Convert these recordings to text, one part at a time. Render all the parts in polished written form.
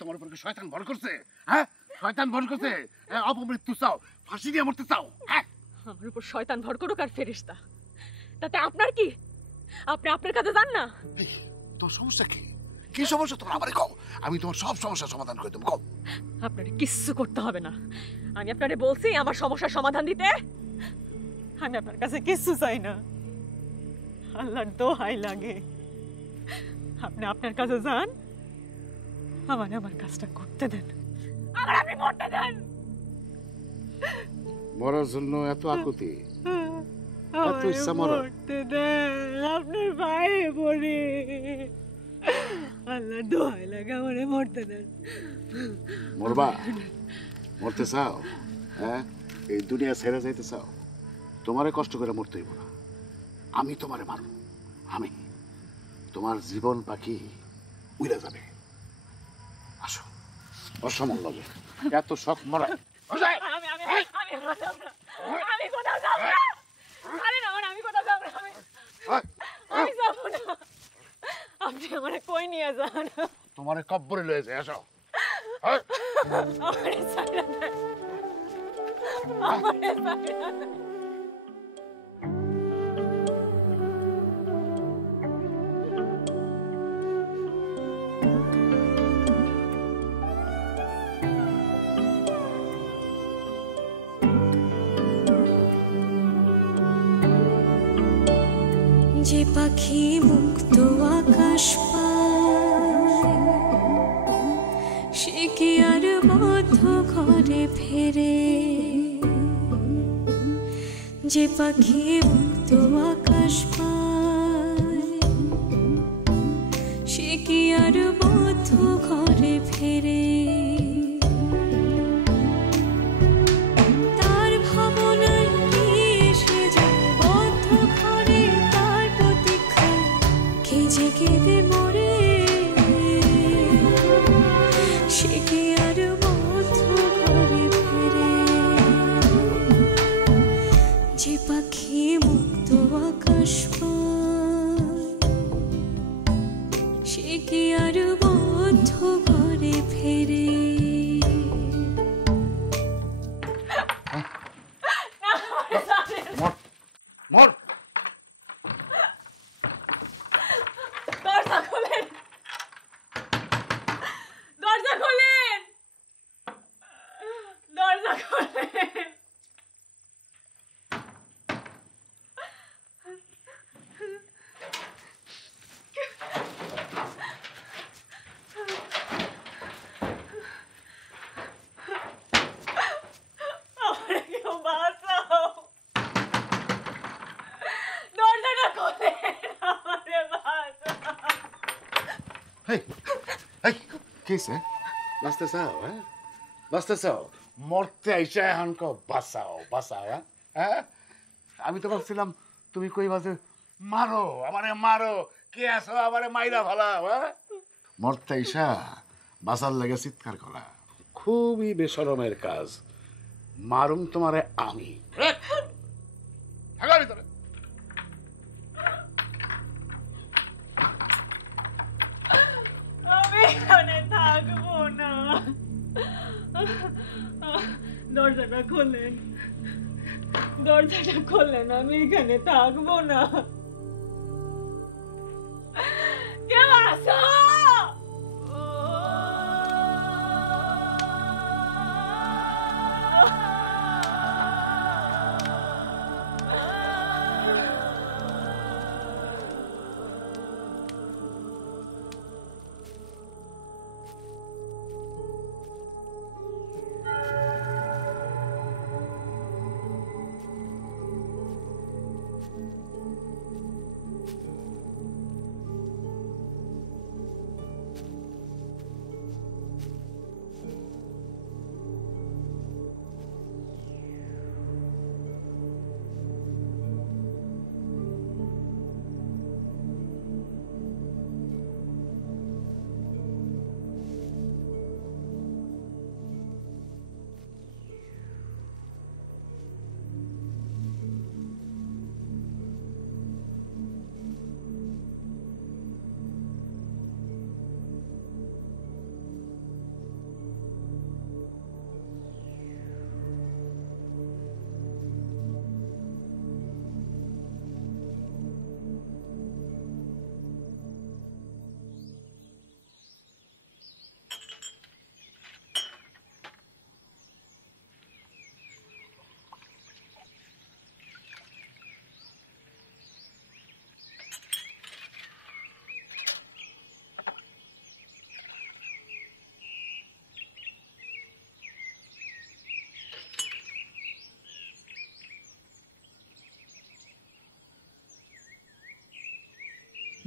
তোমার উপর শয়তান ভর করছে? হ্যাঁ, শয়তান ভর করছে। অপমৃত্যু চাও, ফাঁসি দিয়ে মরতে চাও? হ্যাঁ, আমার উপর শয়তান ভর করুক আর ফেরেশতা, তাতে আপনার কি? আপনি আপনার কাছে যান না। তোর সমস্যা কি? কি সমস্যা তোমার? আমারে কও, আমি তোমার সব সমস্যার সমাধান করে দেবো। কও। আপনারে কিচ্ছু করতে হবে না। আমি আপনারে বলছি আমার সমস্যার সমাধান দিতে। আমি আপনার কাছে কিচ্ছু চাই না। আল্লাহর দোহাই লাগে, আপনি আপনার কাছে যান, আমার কাজটা করতে দেন, আমার আপনি মরতে দেন। মরার জন্য এত আকুতি, এত ইচ্ছা মরতে দেন, আপনার পায়ে পড়ে। আল্লাহর দোহাই লাগে, আমারে মরতে দেন। মরবা? মরতে চাও? হ্যাঁ, এই দুনিয়া ছেড়ে যাইতে চাও? তোমারে কষ্ট করে মরতে হইব না, আমি তোমারে মারব। আমি তোমার জীবন পাখি উড়ে যাবে। আসো, অসমল লাগে এত শখ মরা। আপনি আমারে কই নিয়ে যান? তোমারে কব্বরে লয়ে যায়। আসো। যে পাখি মুক্ত আকাশ পায়, সে কি আর বদ্ধ ঘরে ফেরে? যে পাখি মুক্ত আকাশ পায়, সে কি আর বদ্ধ ঘরে ফেরে? তার ভাবনায় কি এসে যায় বদ্ধ ঘরে, তার প্রতীক্ষায় কে যে কেঁদে মরে? সে কি আর বদ্ধ ঘরে ফেরে? যে পাখি মুক্ত আকাশ পায়, সে কি আর বদ্ধ ঘরে ফেরে? মর। দরজা খোলেন, দরজা খোলেন, দরজা খোলেন। আমারে কেউ বাঁচাও, দরজাটা খোলেন, আমারে বাঁচাও। হেই, হেই, কি হইছে? বাঁচতে চাও? হ্যাঁ, বাঁচতে চাও? মরতে আইসা এখন কও বাঁচাও বাঁচাও। হ্যাঁ, আমি তো ভাবছিলাম তুমি কইবা যে মারো আমারে, মারো, কে আছো আমারে মাইরা ফেলাও। হ্যাঁ, মরতে আইসা বাঁচার লাগে চিৎকার করা খুবই বেশরমের কাজ। মারুম তোমারে আমি। থাকা ভিতরে। আমি এখানে থাকবো না, দরজাটা খোলেন, দরজাটা খোলেন, আমি এখানে থাকবো না। কেউ আসো।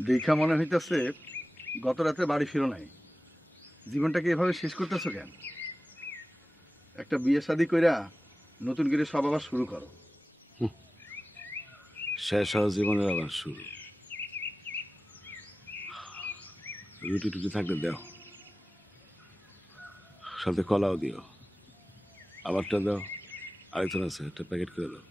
দেখা মনে হইতেছে গত রাতে বাড়ি ফিরো নাই। জীবনটাকে এভাবে শেষ করতেছো কেন? একটা বিয়ে শাদি কইরা নতুন করে সব আবার শুরু করো। শেষ হওয়া জীবনের আবার শুরু। রুটি টুটি থাকলে দাও, সাথে কলাও দিও। আবারটা দাও, আরেকজন আছে, একটা প্যাকেট করে দাও।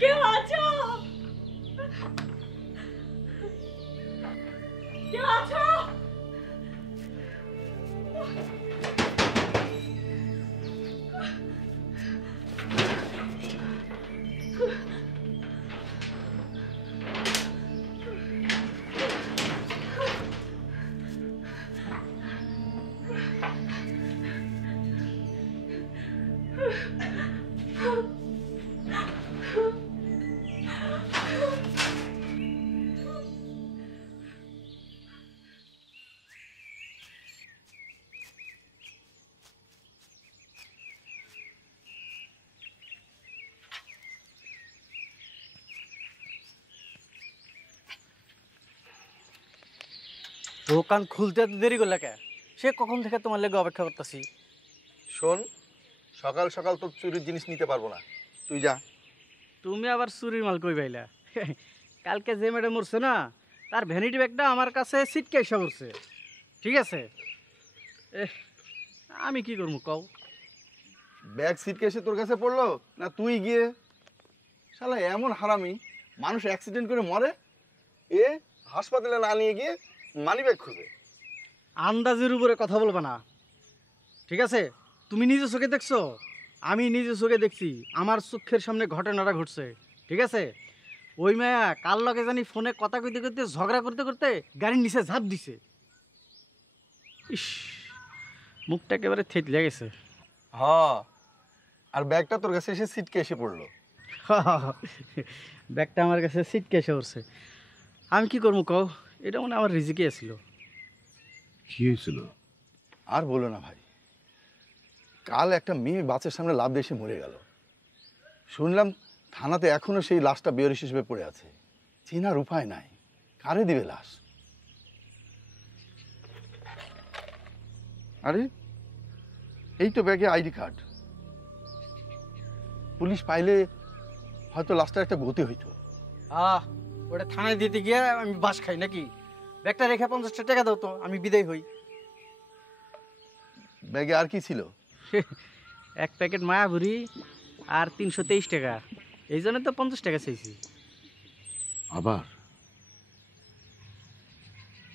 কেউ আছো? কেউ আছো? দোকান খুলতে এত দেরি করলে কে? সে কখন থেকে তোমার লেগে অপেক্ষা করতেছি। শোন, সকাল সকাল তোর চুরির জিনিস নিতে পারবো না, তুই যা। তুমি আবার চুরির মাল কই পাইলা? কালকে যে ম্যাডাম মরছে না, তার ভ্যানিটি ব্যাগটা আমার কাছে সিটকে এসে পড়ছে। ঠিক আছে, আমি কি করবো কও? ব্যাগ সিটকেসে তোর কাছে পড়লো না তুই গিয়ে? শালা এমন হারামি, মানুষ অ্যাক্সিডেন্ট করে মরে, এ হাসপাতালে না নিয়ে গিয়ে মানি ব্যাগ খুঁজে। আন্দাজের উপরে কথা বলবা না, ঠিক আছে? তুমি নিজে চোখে দেখছো, আমি নিজে চোখে দেখছি। আমার চোখের সামনে ঘটনাটা ঘটছে, ঠিক আছে? ওই মায়া কার লগে জানি ফোনে কথা কইতে কইতে ঝগড়া করতে করতে গাড়ির নিচে ঝাঁপ দিছে। ইস, মুখটা একেবারে থেতলে গেছে। হ, আর ব্যাগটা তোর কাছে এসে সিটকে এসে পড়লো। ব্যাগটা আমার কাছে সিটকে এসে পড়ছে। আমি কি করবো কও? এটা মনে হয় আমার রিজিকে ছিল। কি হয়েছিল? আর বলো না ভাই, কাল একটা মেয়ে বাসের সামনে লাফ দিয়ে এসে মরে গেল। শুনলাম থানাতে এখনো সেই লাশটা বেয়ারিশ হিসেবে পড়ে আছে। চেনার উপায় নাই, কারে দিবে লাশ? আরে এই তো ব্যাগে আইডি কার্ড। পুলিশ পাইলে হয়তো লাশটার একটা গতি হইতো। ওটা থানায় দিতে গিয়ে আমি বাস খাই নাকি? ব্যাগটা রেখে 50 টাকা দাও তো, আমি বিদায় হই। ব্যাগে আর কি ছিল? এক প্যাকেট মায়াভুরি আর 323 টাকা। এই জন্য তো 50 টাকা চাইছি। আবার?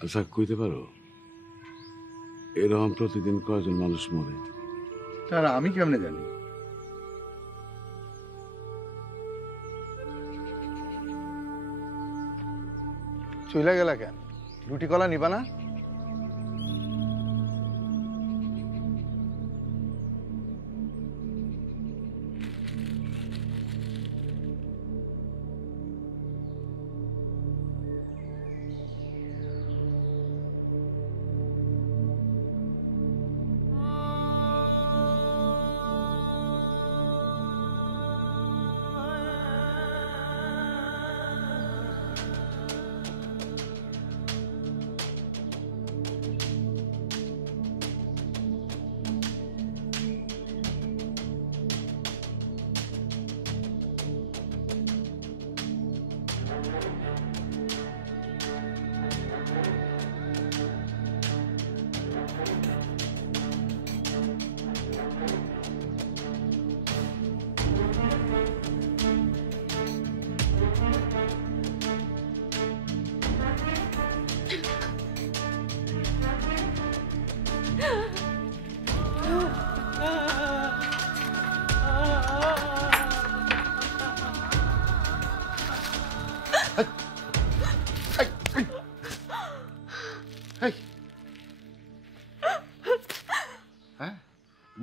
আচ্ছা, কইতে পারো এরকম প্রতিদিন কয়জন মানুষ মরে? তার আমি কেমনে জানি? চইলা গেলা কেন? রুটি কলা নিবা না?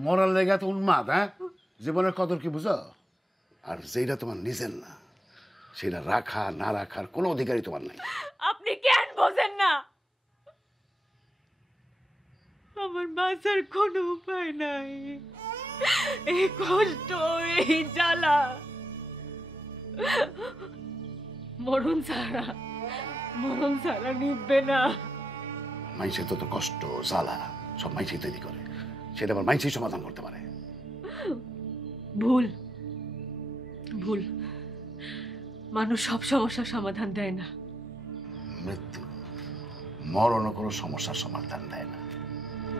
মরার লেগে তো উন্মাদ, হ্যাঁ? জীবনের কদর কি বুঝো? আর যেটা তোমার নিজের না, সেটা রাখা না রাখার কোনো অধিকারই তোমার নাই। আপনি কেন বোঝেন না? আমার বাঁচার কোনো উপায় নাই। এই কষ্ট, এই জ্বালা মরণ ছাড়া নিবে না। মাইসের তো কষ্ট জ্বালা সব মাইসেই তৈরি করে, সেটা আবার মাইসেই সমাধান করতে পারে। ভুল। মানুষ সব সমস্যার সমাধান দেয় না। মৃত্যু মরণও কোনো সমস্যার সমাধান দেয় না।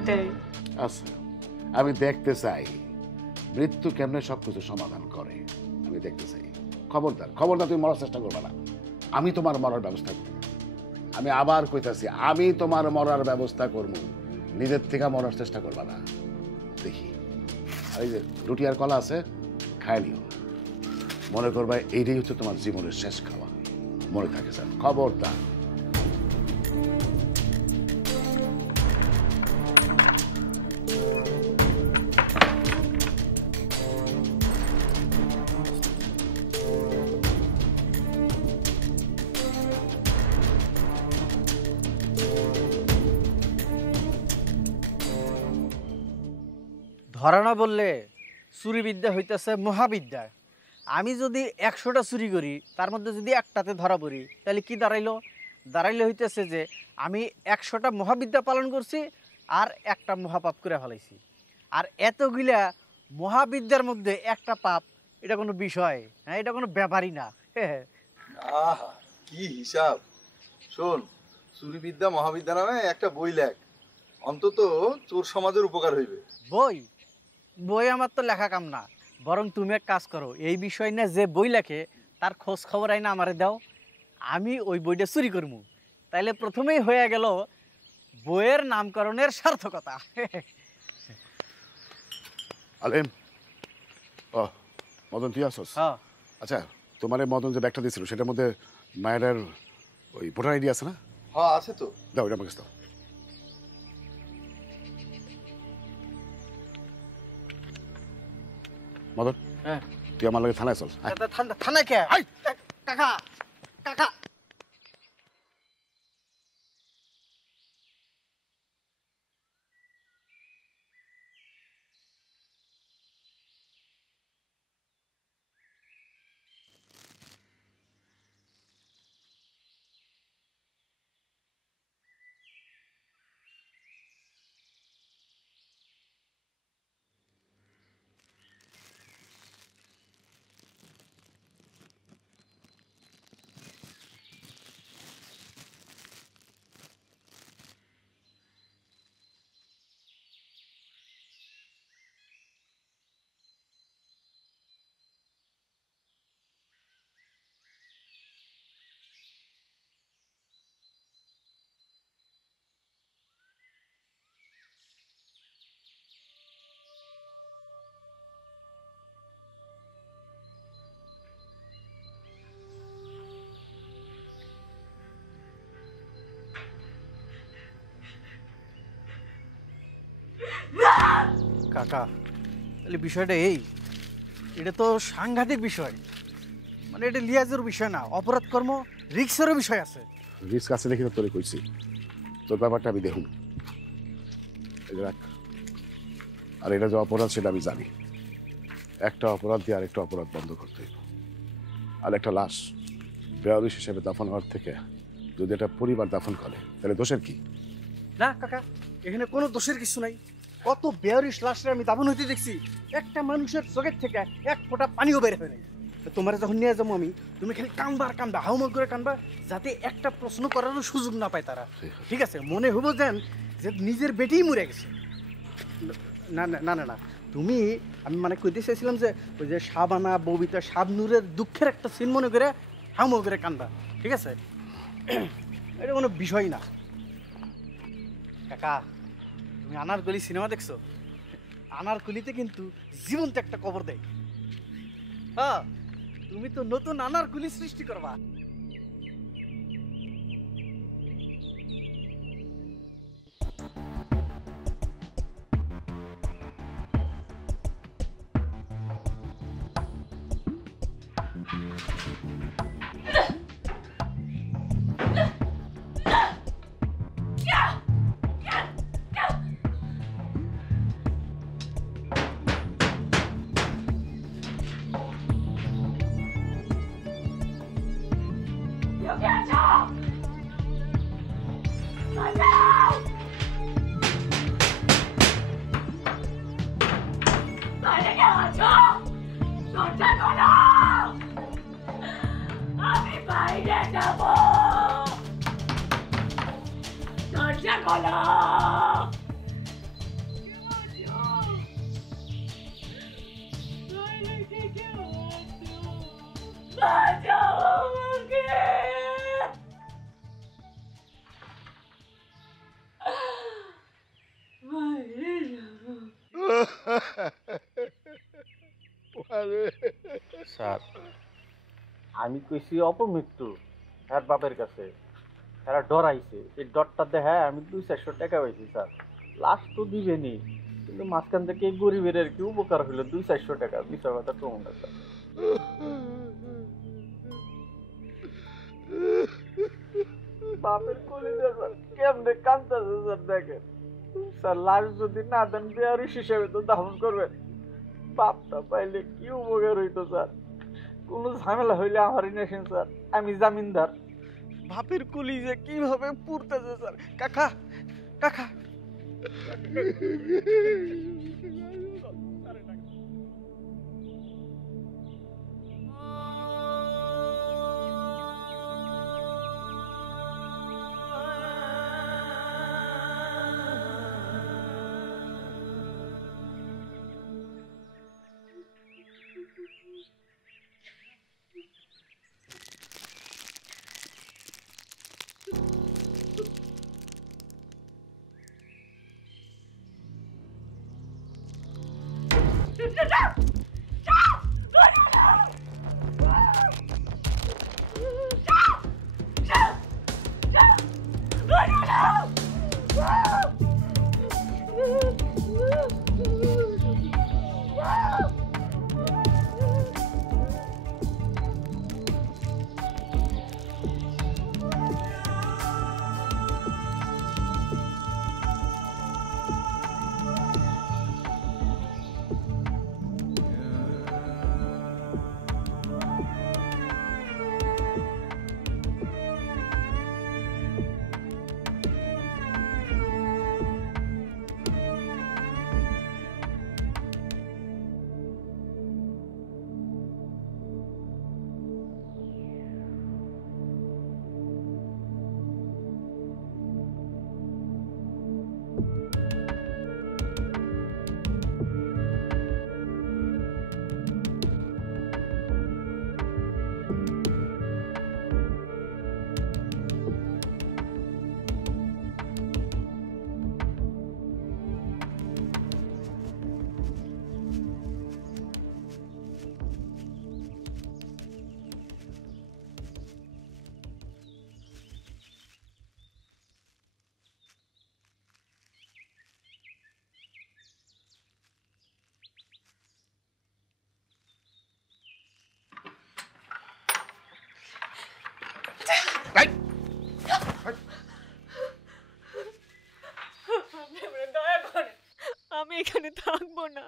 দেয়। আচ্ছা, আমি দেখতে চাই মৃত্যু কেমনে সবকিছু সমাধান করে। আমি দেখতে চাই। খবরদার তুমি মরার চেষ্টা করবে না। আমি তোমার মরার ব্যবস্থা করব। আমি আবার কইতাছি, আমি তোমার মরার ব্যবস্থা করব। নিজের থেকে মরার চেষ্টা করবে না। দেখি, আর এই যে রুটি আর কলা আছে, খায় নিও। মনে করবা এইটাই হচ্ছে তোমার জীবনের শেষ খাওয়া। মনে থাকে স্যার, খবরদার। ধরা না বললে চুরি বিদ্যা হইতেছে মহাবিদ্যা। আমি যদি 100টা চুরি করি, তার মধ্যে যদি একটাতে ধরা পড়ি, তাহলে কি দাঁড়াইলো হইতেছে যে আমি 100টা মহাবিদ্যা পালন করছি আর একটা মহাপাপ করে ফেলাইছি। আর এতগুলা মহাবিদ্যার মধ্যে একটা পাপ, এটা কোনো বিষয়? হ্যাঁ, এটা কোনো ব্যাপারই না। আহা, কি হিসাব! শোন, চুরিবিদ্যা মহাবিদ্যা নামে একটা বই লেখ, অন্তত চোর সমাজের উপকার হইবে। বই আমার তো লেখা কাম না, বরং তুমি এক কাজ করো, এই বিষয় না যে বই লেখে তার খোঁজ খবর আইনা আমারে দাও, আমি ওই বইটা চুরি করবো। তাইলে প্রথমেই হয়ে গেল বইয়ের নামকরণের সার্থকতা। আলেম, ও মদন তুই আসস? হ্যাঁ। আচ্ছা, তোমার এই মদন যে ব্যাগটা দিয়েছিল সেটার মধ্যে মায়ের ওই ভোটার আইডি আছে না? হ্যাঁ, আছে তো। দাও, এটা আমাকে দাও। মদন, হ্যাঁ, তুই আমার লাগে থানায় চল। আয়। থানায় কে? কাকা কাকা কাকা, তাহলে বিষয়টা এটা তো সাংঘাতিক বিষয়। মানে এটা লিয়াজের বিষয় না, অপরাধ কর্ম রিক্সেরও বিষয় আছে। রিস্ক আছে দেখি তো তোরে কইছি। তোর ব্যাপারটা আমি দেখুন। রাখ। আর এটা যে অপরাধ সেটা আমি জানি। একটা অপরাধ দিয়ে আরেকটা অপরাধ বন্ধ করতে হইব। আর একটা লাশ বেয়ারিশ হিসেবে দাফন হওয়ার থেকে যদি একটা পরিবার দাফন করে তাহলে দোষের কি? না কাকা, এখানে কোনো দোষের কিছু নাই। কত বেয়ারিশ লাশের আমি দাফন হইতে দেখছি, একটা মানুষের চোখের থেকে এক ফোঁটা পানিও বের হয় নাই। তোমার যখন নিয়ে যাবো আমি, তুমি খালি কানবা হাউমাউ করে কানবা, যাতে একটা প্রশ্ন করারও সুযোগ না পায় তারা। ঠিক আছে? মনে হবো যে নিজের বেটিই মরে গেছে। না না না না না, তুমি, আমি মানে কইতে চাইছিলাম যে ওই যে শাবানা, ববিতা, শাবনুরের দুঃখের একটা সিন মনে করে হাউমাউ করে কানবা। ঠিক আছে? এটা কোনো বিষয় না। কাকা, তুমি আনারকলি সিনেমা দেখছো? আনারকলিতে কিন্তু জীবন্ত একটা কবর দেয়। হ্যাঁ, তুমি তো নতুন আনারকলি সৃষ্টি করবা। স্যার আমি কইছি অপমৃত্যু হ্যার বাপের কাছে এরা ডরাইছে এই ডরটা দেখে আমি 200-400 টাকা পাইছি স্যার লাশ তো দিবেনি কিন্তু মাঝখান থেকে গরিবের আর কি উপকার হইলো 200-400 টাকা বিচার কথা কমন না স্যার বাপের কলিজা স্যার কেমনে কান্দাছে স্যার দেখেন স্যার লাশ যদি না দেন বেয়ারিশ হিসেবে তো দাফন করবেন বাপটা পাইলে কি উপকার হইতো স্যার কোনো ঝামেলা হইলে আমারই নেছেন স্যার আমি জামিনদার বাপের কলিজা কিভাবে পুড়তেছে স্যার কাকা কাকা আমি এখানে থাকবো না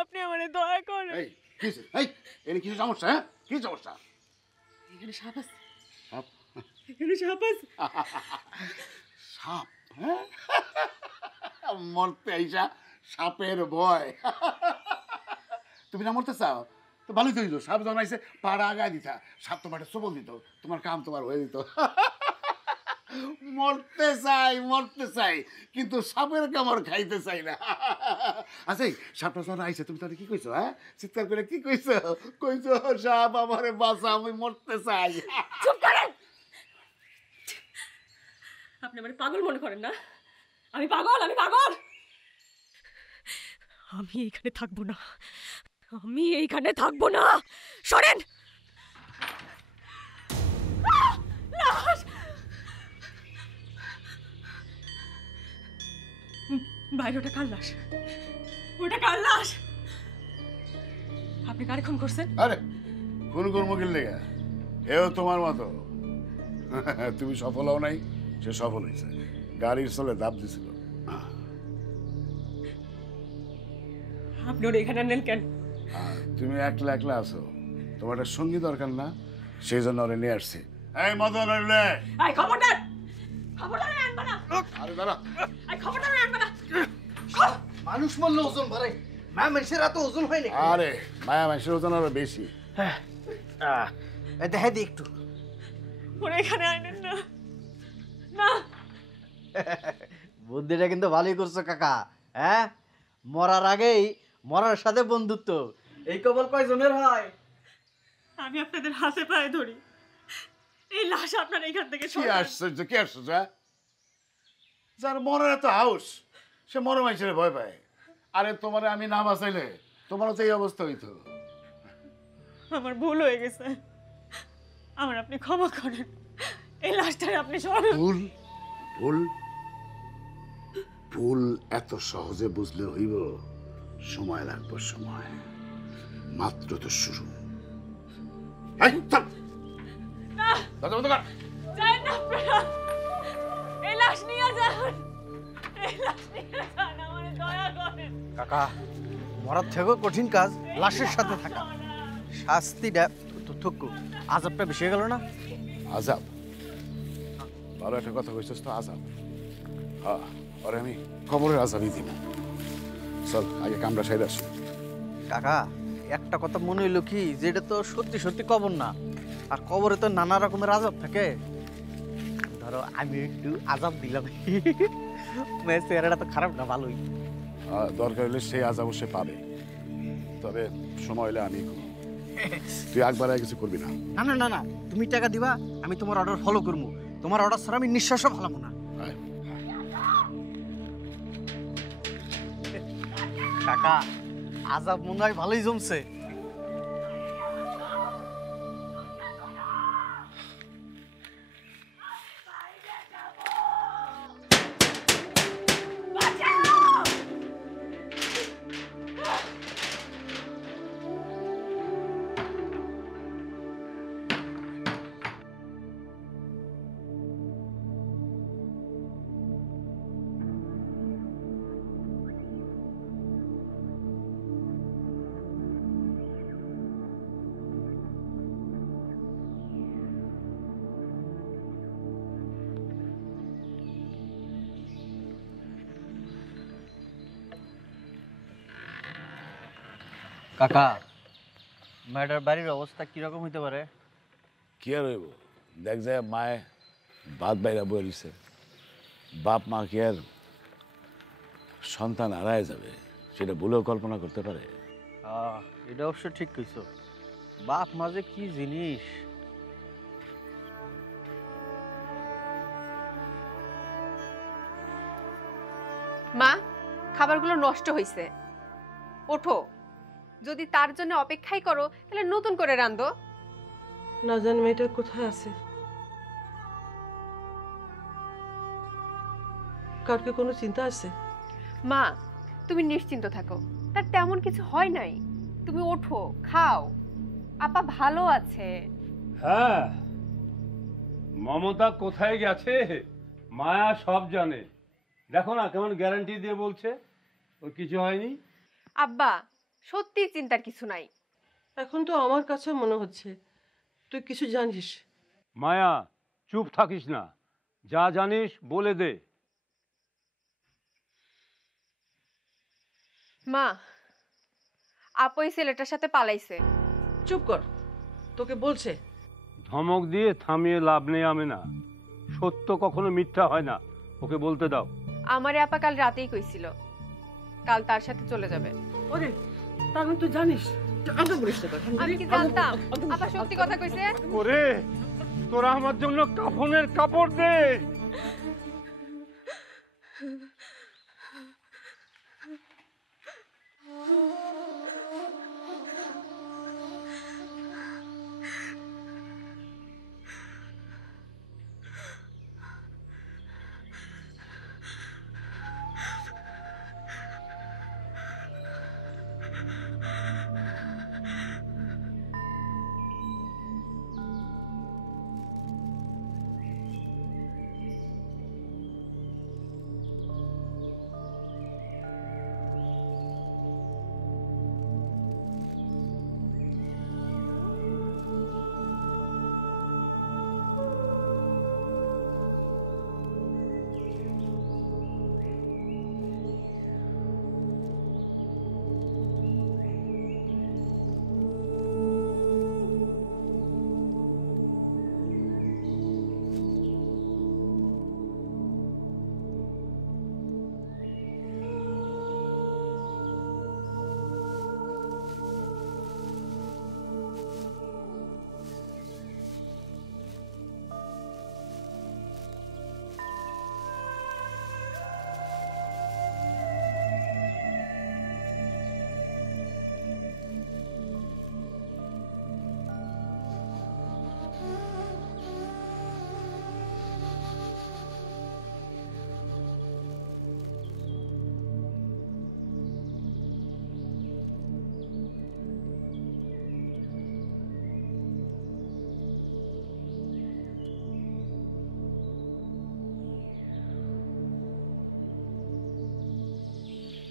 আপনি আমারে দয়া করেন এই কিসে এই এনে কিছু সমস্যা হ্যাঁ কি সমস্যা এখানে সাপ আছে সাপ এখানে সাপ আছে সাপ হ্যাঁ মরতে আইসা সাপের ভয় তুমি না মরতে চাও তো ভালোই তো হইতো সাপ যখন আইসে পাড়া আগায় দিতা সাপ তোমার সবল দিত তোমার কাম তোমার হয়ে দিত মরতে চাই কিন্তু সাপের কামড় খাইতে চাই না আচ্ছা সাপটা যখন আইসে তুমি তাহলে কি কইছো হ্যাঁ চিৎকার করে কি কইছো কইছো সাপ আমারে বাঁচা আমি মরতে চাই চুপ করেন আপনি আমারে পাগল মনে করেন না আমি পাগল আমি এইখানে থাকবো না সরেন লাশ বাইরে ওটা কার লাশ আপনি কারে খুন করছেন আরে কোন কর্মকের লেগা এও তোমার মতো তুমি সফল হও নাই সে সফল হয়েছে গাড়ির চলে দাব দিছিল আপনি ওর এখানে আনলেন কেন তুমি একলা আছো তোমার একটা সঙ্গী দরকার না সেই জন্য ওরে নিয়ে আসছি এই মদন আনলে এই খবরদার আনবা না আরে দাঁড়া এই খবরদার আনবা না মানুষ মরলে ওজন বাড়ে মা মানুষের এত ওজন হয় নাকি আরে মায়া মানুষের ওজন আরো বেশি দেখা দি একটু ওরে এখানে আনেন না বুদ্ধিটা কিন্তু ভালোই করছো কাকা। হ্যাঁ, মরার আগেই মরার সাথে বন্ধুত্ব, এই কবল কয়জনের হয়? আমি আপনাদের হাতে পায়ে ধরি, এই লাশ আপনার এখান থেকে কি সরান। আশ্চর্য, কি আশ্চর্য, হ্যাঁ? যার মনের এত হাউস সে মনে মানুষের ভয় পায়। আরে তোমার আমি না বাঁচাইলে তোমারও তো এই অবস্থা হইতো। আমার ভুল হয়ে গেছে, আমার আপনি ক্ষমা করেন, এই লাশটারে আপনি সরান। ভুল ভুল ভুল এত সহজে বুঝলে হইব? সময় লাগবে, সময়। মাত্র তো শুরু। এই, থাম। দরজা বন্ধ কর। যান না আপনারা, এই লাশ নিয়ে যান, এই লাশ নিয়ে যান, আমার দয়া করেন। কাকা, মরার থেকেও কঠিন কাজ লাশের সাথে থাকা। শাস্তিটা তো থুকু, আজাবটা বেশি হয়ে গেল না? আজাব? ভালো একটা কথা কইছিস তো, আজাব। হ্যাঁ, আরে আমি খবরের আজাবই দিব। চল আগে কামড়া সাইড আসি। কাকা, একটা কথা মনে হইলো কি, যে এটা তো সত্যি সত্যি কবর না, আর কবরে তো নানা রকমের আজাব থাকে। ধরো আমি একটু আজাব দিলাম, চেহারাটা তো খারাপ না, ভালোই। দরকার হলে সেই আজাব সে পাবে, তবে সময় হলে আমি করব। তুই একবার কিছু করবি না। না না না না, তুমি টাকা দিবা, আমি তোমার অর্ডার ফলো করবো। তোমার অর্ডার ছাড়া আমি নিঃশ্বাসও ভালাম না। আয়। কাকা, আজাব মনে হয় ভালোই জমছে। কাকা, ম্যাডার বাড়ির অবস্থা কিরকম হইতে পারে? কি আর হইব, দেখ যায় মায়ে বাদ বাইরা বয়ে দিছে। বাপ মা কি আর সন্তান হারায় যাবে সেটা ভুলেও কল্পনা করতে পারে? এটা অবশ্য ঠিক কইছো। বাপ মা যে কি জিনিস। মা, খাবারগুলো নষ্ট হয়েছে, ওঠো। যদি তার জন্য অপেক্ষাই করো তাহলে নতুন করে রান্ধো। না জানি মেয়েটা কোথায় আছে, কাউকে কোনো চিন্তা আছে? মা, তুমি নিশ্চিন্ত থাকো, তার তেমন কিছু হয় নাই। তুমি ওঠো, খাও, আপা ভালো আছে। হ্যাঁ, মমতা কোথায় গেছে মায়া সব জানে। দেখো না কেমন গ্যারান্টি দিয়ে বলছে ওর কিছু হয়নি। আব্বা, সত্যি চিন্তার কিছু নাই। এখন তো আমার কাছে মনে হচ্ছে তুই কিছু জানিস। মায়া, চুপ থাকিস না, যা জানিস বলে দে। মা, আপা ওই ছেলেটার সাথে পালাইছে। চুপ কর, তোকে বলছে। ধমক দিয়ে থামিয়ে লাভ নেই আমি না, সত্য কখনো মিথ্যা হয় না, ওকে বলতে দাও। আমারে আপা কাল রাতেই কইছিল কাল তার সাথে চলে যাবে। ওরে, তার মানে তুই জানিস? আগে বলিস না। আমি কি জানতাম আপা সত্যি কথা কইছে? ওরে, তোরা আমার জন্য কাফনের কাপড় দে।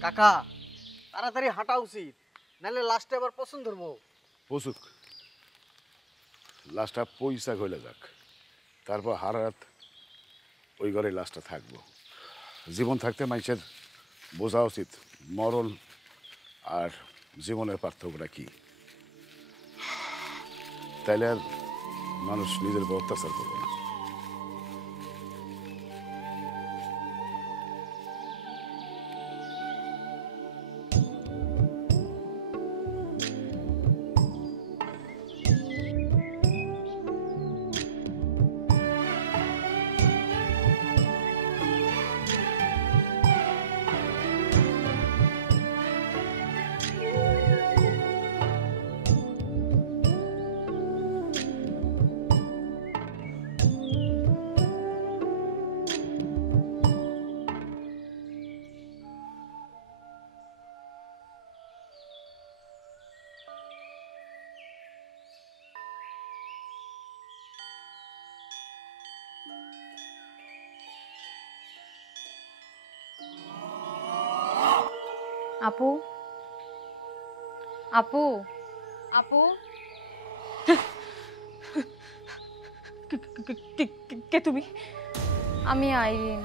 কাকা তাড়াতাড়ি হাঁটা উচিত, নাহলে লাস্টে আবার পছন্দ ধরবো। পশুক লাশটা পয়সা গলে যাক, তারপর হারাত ওই ঘরে লাশটা থাকবো। জীবন থাকতে মানুষের বোঝা উচিত মরণ আর জীবনের পার্থক্যটা কি, তাইলে আর মানুষ নিজের উপর অত্যাচার করবে না। আপু আপু আপু কে তুমি? আমি আইরিন,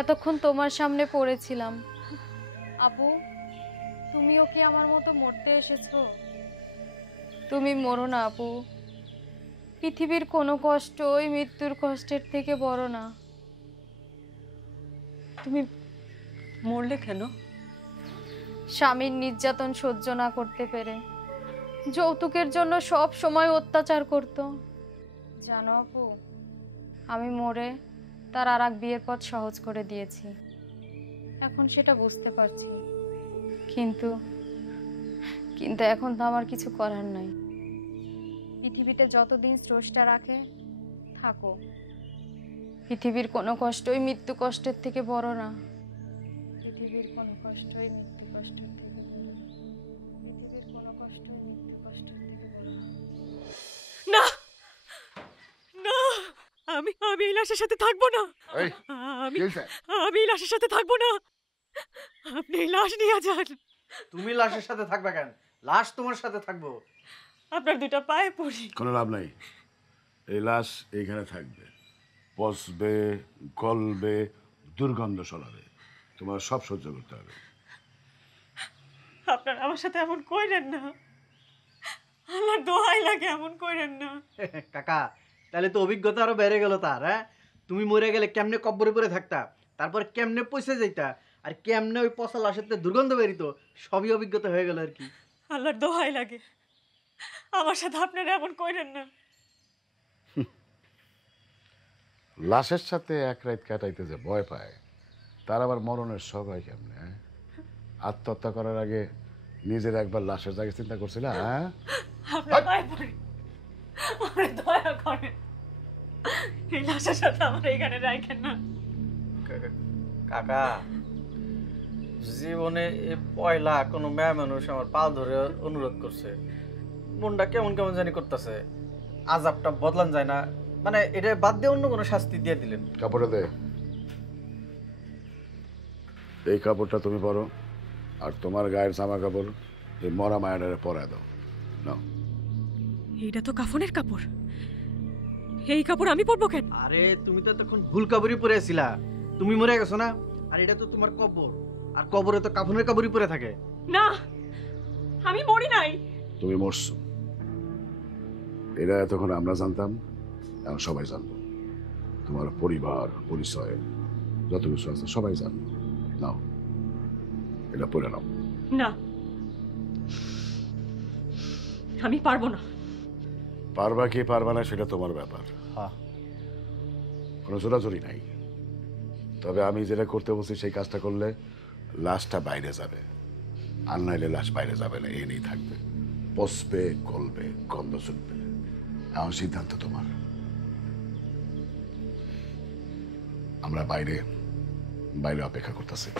এতক্ষণ তোমার সামনে পড়েছিলাম। আপু, তুমিও কি আমার মতো মরতে এসেছো? তুমি মরো না আপু, পৃথিবীর কোনো কষ্টই মৃত্যুর কষ্টের থেকে বড় না। তুমি মরলে কেন? স্বামীর নির্যাতন সহ্য না করতে পেরে যৌতুকের জন্য সব সময় অত্যাচার করত। জানো আপু, আমি মরে তার আর এক বিয়ের পথ সহজ করে দিয়েছি। এখন সেটা বুঝতে পারছি, কিন্তু কিন্তু এখন তো আমার কিছু করার নাই। পৃথিবীতে যতদিন স্রষ্টা রাখে থাকো, পৃথিবীর কোনো কষ্টই মৃত্যু কষ্টের থেকে বড় না। পৃথিবীর কোনো কষ্টই মৃত্যু কষ্টের থেকে বড় না। পৃথিবীর কোনো কষ্টই মৃত্যু কষ্টের থেকে বড় না। না না, আমি আমি এই লাশের সাথে থাকবো না। এই, আমি কি হইছে? আমি এই লাশের সাথে থাকবো না। আপনি এই লাশ নিয়ে যান। তুমি লাশের সাথে থাকবে কেন? লাশ তোমার সাথে থাকবো। আপনার দুটা পায়ে পড়ি। কোনো লাভ নাই, এই লাশ এইখানে থাকবে, পচবে, গলবে, দুর্গন্ধ ছড়াবে, তোমার সব সহ্য করতে হবে। আপনার আমার সাথে এমন কইরেন না, আমার দোহাই লাগে, এমন কইরেন না। কাকা, তাহলে তো অভিজ্ঞতা আরো বেড়ে গেল তার। হ্যাঁ, তুমি মরে গেলে কেমনে কব্বরে পরে থাকতা, তারপর কেমনে পয়সা যাইতা, আর কেমনে ওই পচা লাশের থেকে দুর্গন্ধ বেরিত, সবই অভিজ্ঞতা হয়ে গেল আর কি। আল্লাহর দোহাই লাগে, আমার সাথে আপনারা এমন কইরেন না। লাশের সাথে এক রাত কাটাইতে যে ভয় পায়, তার আবার মরণের শখ হয় কেমনে? হ্যাঁ? আত্মহত্যা করার আগে নিজের একবার লাশের জায়গায় চিন্তা করছিল? হ্যাঁ, আপনার পায়ে পড়ি, আমার দয়া করেন, এই লাশের সাথে আমার এখানে রাখেন না। কাকা, জীবনে এ পয়লা কোনো মেয়ে মানুষ আমার পা ধরে অনুরোধ করছে, মনটা কেমন কেমন জানি করতেছে। আজাবটা বদলান যায় না, মানে এটা বাদ দিয়ে অন্য কোনো শাস্তি দিয়ে দিলেন। কাপড়টা দে, এই কাপড়টা তুমি পরো, আর তোমার গায়ের জামা কাপড় এই মরা মায়াডারে পরায় দাও। নাও। এইটা তো কাফনের কাপড়, এই কাপড় আমি পরবো কেন? আরে তুমি তো তখন ভুল কাপড়ই পরে আছিলা, তুমি মরে গেছো না, আর এটা তো তোমার কবর, আর কবরে তো কাফনের কাপড়ই পরে থাকে। না, আমি মরি নাই। তুমি মরছো, এটা এতক্ষণ আমরা জানতাম, এখন সবাই জানবো। তোমার পরিবার, পরিচয়, যত কিছু আছে সবাই জানবো। নাও, এটা পরে নাও। না, আমি পারবো না। পারবা কি পারবা না সেটা তোমার ব্যাপার, হ্যাঁ, কোনো জোরাজোরি নাই। তবে আমি যেটা করতে বলছি সেই কাজটা করলে লাশটা বাইরে যাবে, আর নাইলে লাশ বাইরে যাবে না, এ নিয়ে থাকবে, পচবে, গলবে, গন্ধ ছুটবে। এখন সিদ্ধান্ত তোমার। আমরা বাইরে বাইরে অপেক্ষা করতেছি।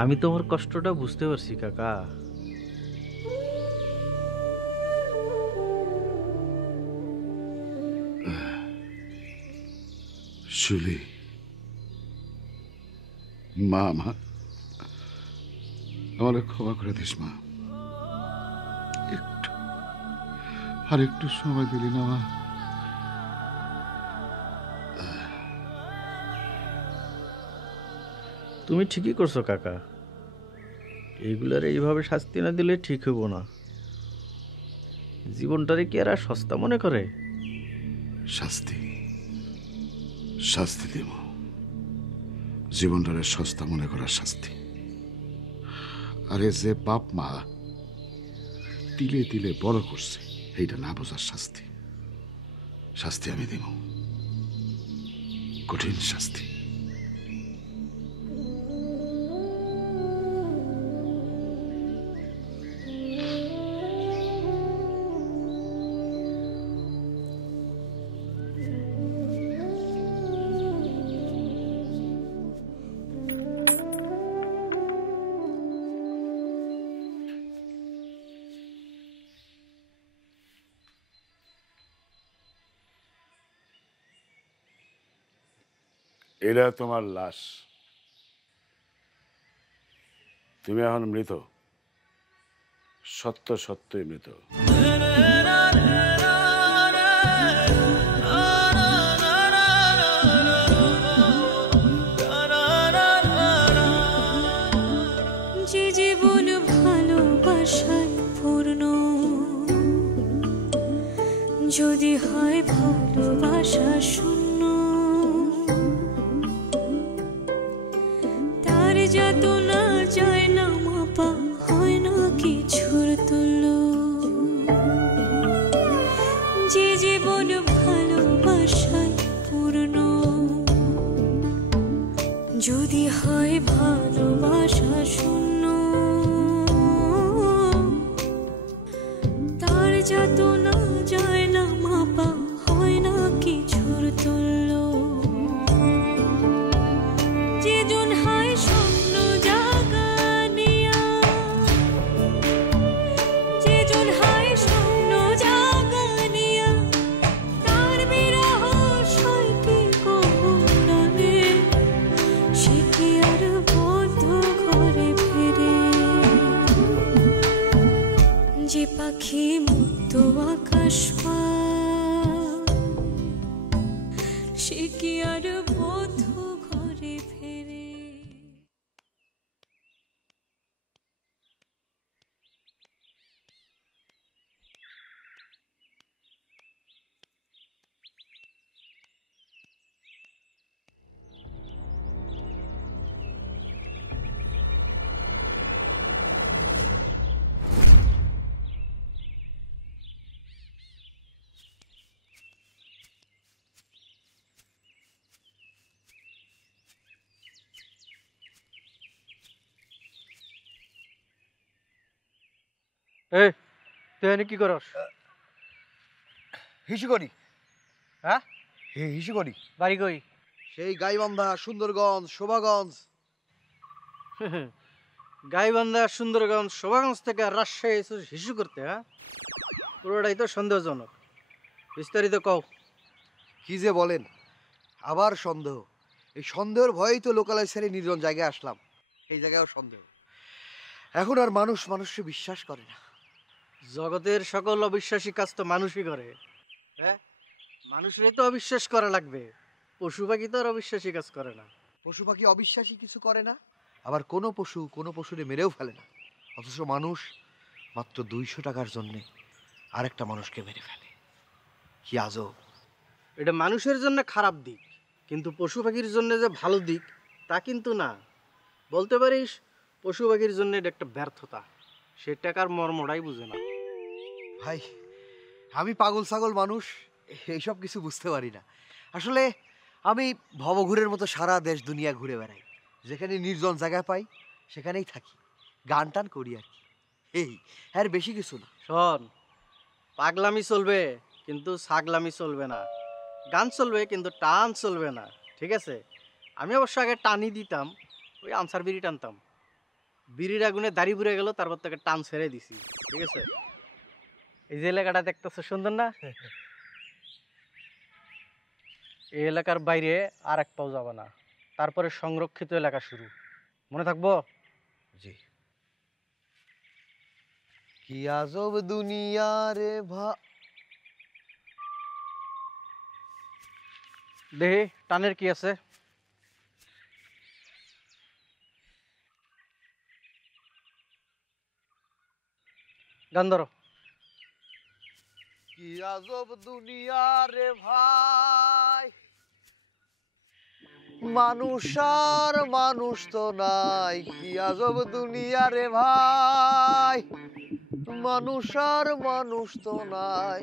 আমি তোমার কষ্টটা বুঝতে পারছি কাকা। শিউলি, মা আমার ক্ষমা করে দিস মা। একটু আর একটু সময় দিলি না মা। তুমি ঠিকই করছো কাকা, এইগুলার এইভাবে শাস্তি না দিলে ঠিক হইব না। জীবনটারে কি আর সস্তা মনে করে? শাস্তি শাস্তি দেব, জীবনটারে সস্তা মনে করার শাস্তি। আরে যে বাপ মা তিলে তিলে বড় করছে, এইটা না বোঝার শাস্তি। শাস্তি আমি দেব, কঠিন শাস্তি। এরা তোমার লাশ, তুমি এখন মৃত, সত্য সত্যই মৃত। যে জীবন ভালোবাসায় পূর্ণ, যদি হয় ভালোবাসা শূন্য, তার যাতনা যায় না মাপা, হয় না কিছুর তুল্য। যে জীবন ভালোবাসায় পূর্ণ, যদি হয় ভালোবাসা শূন্য, তার যাতনা যায় না মাপা, হয় না কিছুর তুল্য। যেজন হয় স্বপ্ন জাগানিয়া, যেজন হয় স্বপ্ন জাগানিয়া, তার বিরহ সয় কি কবুরানে, সে কি আর বদ্ধ ঘরে ফেরে। যে পাখি মুক্ত আকাশ পায়, সে কি আর বদ্ধ ঘরে ফেরে। এই তুই এনে কি করস? হিসু করি। হ্যাঁ, হিসু করি। বাড়ি কই? সেই গাইবান্ধা, সুন্দরগঞ্জ, শোভাগঞ্জ। গাইবান্ধা, সুন্দরগঞ্জ, শোভাগঞ্জ থেকে রাজশাহী এসেছিস হিসু করতে? হ্যাঁ, পুরোটাই তো সন্দেহজনক। বিস্তারিত কও। কি যে বলেন, আবার সন্দেহ। এই সন্দেহের ভয়েই তো লোকালয় ছেড়ে নির্জন জায়গায় আসলাম। এই জায়গায়ও সন্দেহ। এখন আর মানুষ মানুষকে বিশ্বাস করে না। জগতের সকল অবিশ্বাসী কাজ তো মানুষই করে। হ্যাঁ, মানুষেরই তো অবিশ্বাস করা লাগবে। পশু পাখি তো আর অবিশ্বাসী কাজ করে না। পশু পাখি অবিশ্বাসী কিছু করে না, আবার কোনো পশুরে মেরেও ফেলে না। অথচ মানুষ মাত্র 200 টাকার জন্যে আরেকটা মানুষকে মেরে ফেলে। কি আজব! এটা মানুষের জন্য খারাপ দিক, কিন্তু পশু পাখির জন্য যে ভালো দিক তা কিন্তু না। বলতে পারিস পশু পাখির জন্য এটা একটা ব্যর্থতা। সে টাকার মর্মটাই বুঝে না। ভাই, আমি পাগল ছাগল মানুষ, এইসব কিছু বুঝতে পারি না। আসলে আমি ভবঘুরের মতো সারা দেশ দুনিয়া ঘুরে বেড়াই। যেখানে নির্জন জায়গা পাই সেখানেই থাকি, গান টান করি আর কি। এই আর বেশি কিছু না। শোন, পাগলামি চলবে কিন্তু ছাগলামি চলবে না। গান চলবে কিন্তু টান চলবে না, ঠিক আছে? আমি অবশ্য আগে টানি দিতাম, ওই আনসার বিড়ি টানতাম। বিড়ির আগুনে দাড়ি পুড়ে গেল, তারপর তাকে টান ছেড়ে দিছি, ঠিক আছে? এই যে এলাকাটা দেখতেছো সুন্দর না? এই এলাকার বাইরে আর এক পাও যাবে না, তারপরে সংরক্ষিত এলাকা শুরু, মনে থাকবো? জি। কি আজব দুনিয়া রে দেখি টানের কি আছে। গান ধরো। কি আজব দুনিয়া রে ভাই, মানুষ আর মানুষ তো নাই। কি আজব দুনিয়া রে ভাই, মানুষ আর মানুষ তো নাই।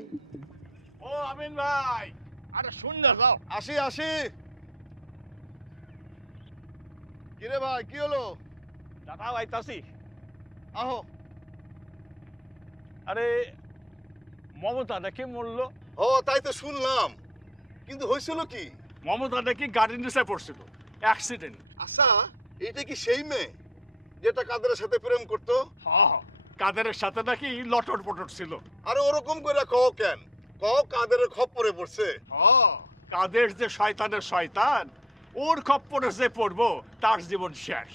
ও আমিন ভাই, আরে শুন না, যাও। আসি আসি। কিরে ভাই, কি হলো? দাদা আইতাছি। আহো। আরে মমতা নাকি মরলো? ও তাই তো শুনলাম, কিন্তু হয়েছিল কি? মমতা নাকি গাড়ির নিচে পড়ছিল, অ্যাক্সিডেন্ট। আচ্ছা, এটা কি সেই মেয়ে যেটা কাদেরের সাথে প্রেম করতো? হ্যাঁ, কাদেরের সাথে নাকি লটর পটর ছিল। আরে ওরকম করে কও কেন? কও কাদেরের খপ্পরে পড়ছে। হ্যাঁ, কাদের যে শয়তানের শয়তান, ওর খপ্পরে যে পড়বো তার জীবন শেষ।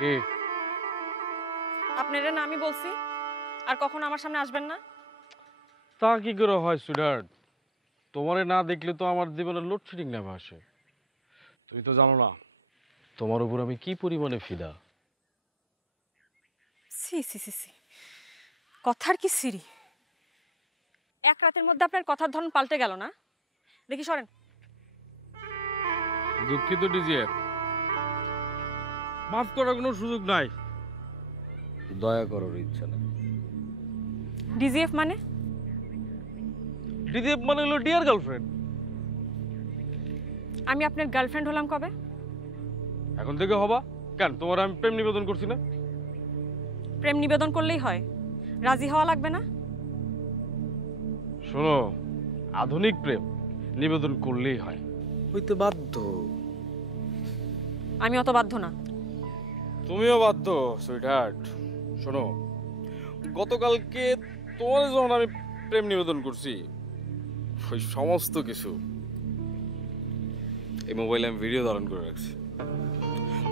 কি আপনারা না আমি বলছি আর কখনো আমার সামনে আসবেন না? তা কি করে হয় সুইটহার্ট? তোমারে না দেখলে তো আমার জীবনে লোডশেডিং নেমে আসে। তুমি তো জানো না তোমার উপর আমি কি পরিমাণে ফিদা। সি সি সি সি, কথার কি সিরি! এক রাতের মধ্যে আপনার কথার ধরন পাল্টে গেল না? দেখি সরেন। দুঃখিত ডিজিএফ, মাফ করার কোনো সুযোগ নাই। দয়া করার ইচ্ছা নেই। ডিজিএফ মানে? ডিজিএফ মানে হলো ডিয়ার গার্লফ্রেন্ড। আমি আপনার গার্লফ্রেন্ড হলাম কবে? এখন থেকে হবা কেন? তোমার আমি প্রেম নিবেদন করছি না? প্রেম নিবেদন করলেই হয়, রাজি হওয়া লাগবে না? শোনো, আধুনিক প্রেম নিবেদন করলেই হয়। হইতে বাধ্য। আমি অত বাধ্য না। তুমিও বাধ্য সুইটহার্ট। শোনো, গতকালকে তোমার যখন আমি প্রেম নিবেদন করছি, ওই সমস্ত কিছু এই মোবাইলে আমি ভিডিও ধারণ করে রাখছি।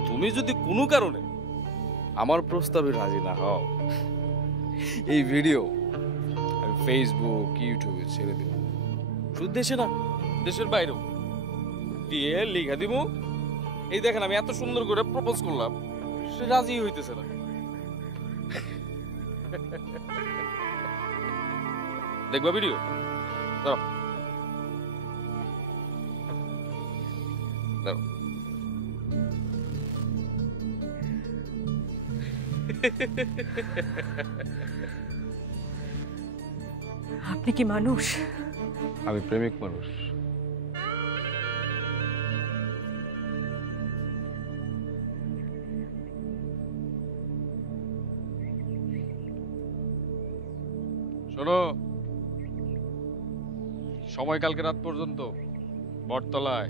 তুমি যদি কোনো কারণে আমার প্রস্তাবে রাজি না হও, এই ভিডিও আমি ফেসবুক ইউটিউবে ছেড়ে দেব। শুধু দেশে না, দেশের বাইরেও। দিয়ে লিখে দিমু। এই দেখেন আমি এত সুন্দর করে প্রপোজ করলাম, সে রাজি হইতেছে না। দেখবা ভিডিও? দাঁড়াও দাঁড়াও। আপনি কি মানুষ? আমি প্রেমিক মানুষ। শোনো, সময় কালকে রাত পর্যন্ত বটতলায়।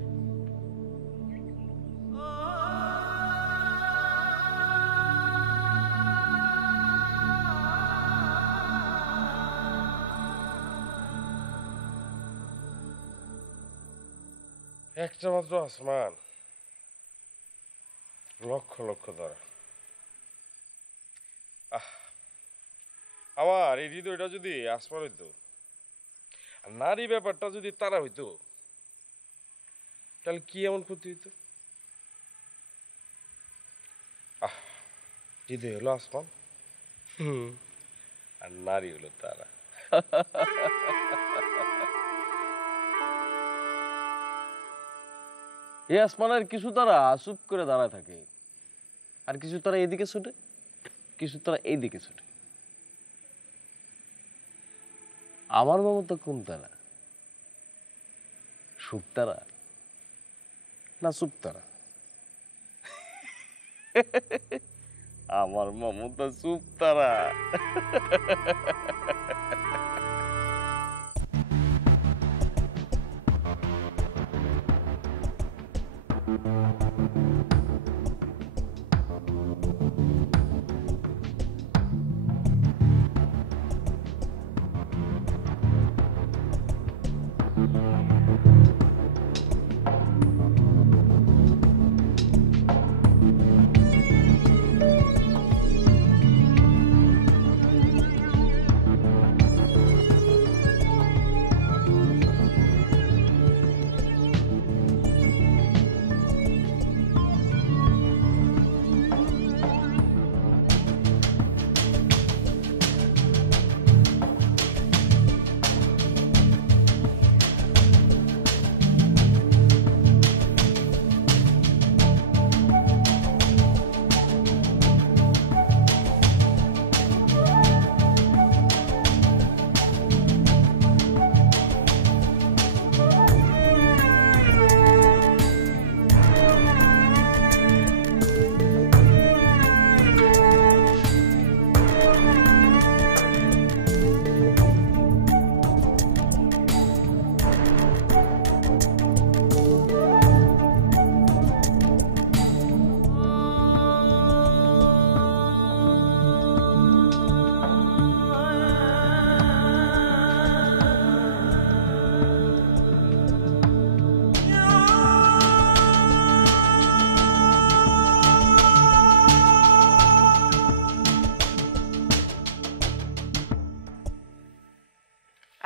একটা মাত্র আসমান, লক্ষ লক্ষ তারা। আমার এই হৃদয়টা যদি আসমান হইতো, আর নারী ব্যাপারটা যদি তারা হইতো, তাহলে কি এমন ক্ষতি হইতো? হৃদয় হলো আসমান, আর নারী হলো তারা। এই আসমানের কিছু তারা চুপ করে দাঁড়ায় থাকে, আর কিছু তারা এইদিকে ছুটে, কিছু তারা এইদিকে ছুটে। আমার মমতা কোন তারা? সুপ তারা না চুপ তারা? আমার মমতা চুপ তারা।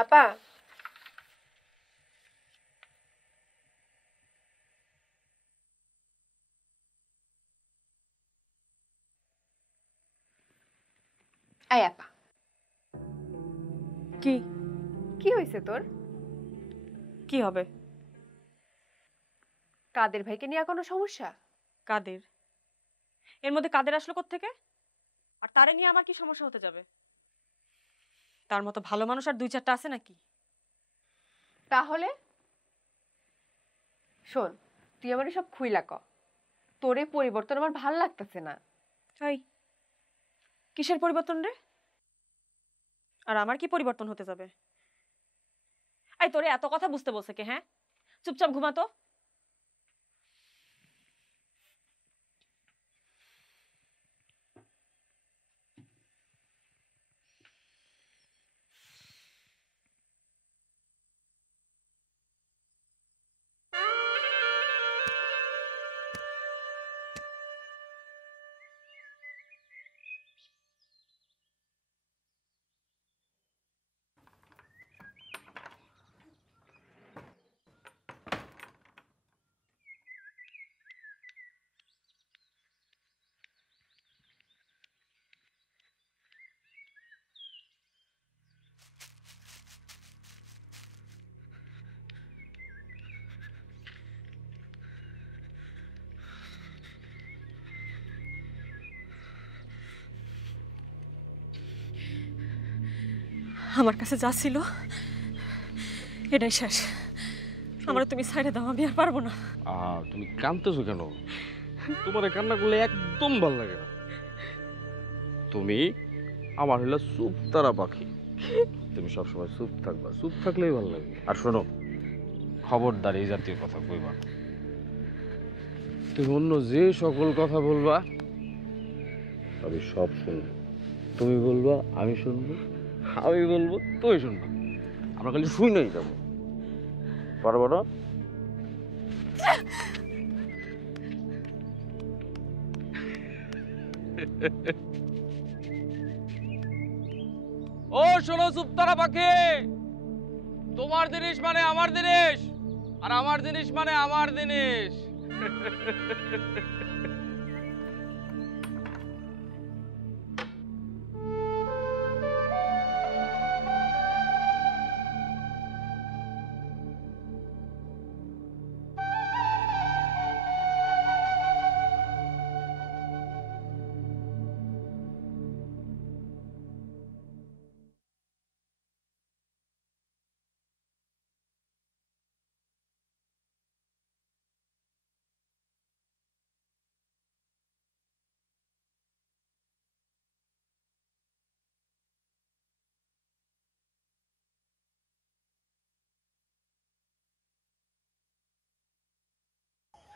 আপা, আয় আপা, কি কি হয়েছে তোর? কি হবে? কাদের ভাইকে নিয়ে কোনো সমস্যা? কাদের? এর মধ্যে কাদের আসলো কোত্থেকে? আর তারে নিয়ে আমার কি সমস্যা হতে যাবে? তার মতো ভালো মানুষ আর দুই চারটা আছে নাকি? তাহলে শোন, তুই আমার সব খুইলা ক। তোর এই পরিবর্তন আমার ভাল লাগতেছে না। তাই কিসের পরিবর্তন রে? আর আমার কি পরিবর্তন হতে যাবে? এই তোরে এত কথা বুঝতে বলছে কে? হ্যাঁ, চুপচাপ ঘুমাতো। আমার কাছে যা ছিল এটাই শেষ। আমার তুমি সাইডে দাও, আমি আর পারবো না। তুমি কাঁদতেছো কেন? তোমার কান্না করলে একদম ভাল লাগে না। তুমি আমার হইলা চুপ তারা পাখি, তুমি সবসময় চুপ থাকবা, চুপ থাকলেই ভালো লাগে। আর শোনো, খবরদার এই জাতীয় কথা কইবা। তুমি অন্য যে সকল কথা বলবা আমি সব শুনবো। তুমি বলবা আমি শুনবো, আমি বলবো তুই শুনবা। আমরা খালি শুই নাই যাবো, পারবো না? ও শোনো চুপতারা পাখি, তোমার জিনিস মানে আমার জিনিস, আর আমার জিনিস মানে আমার জিনিস।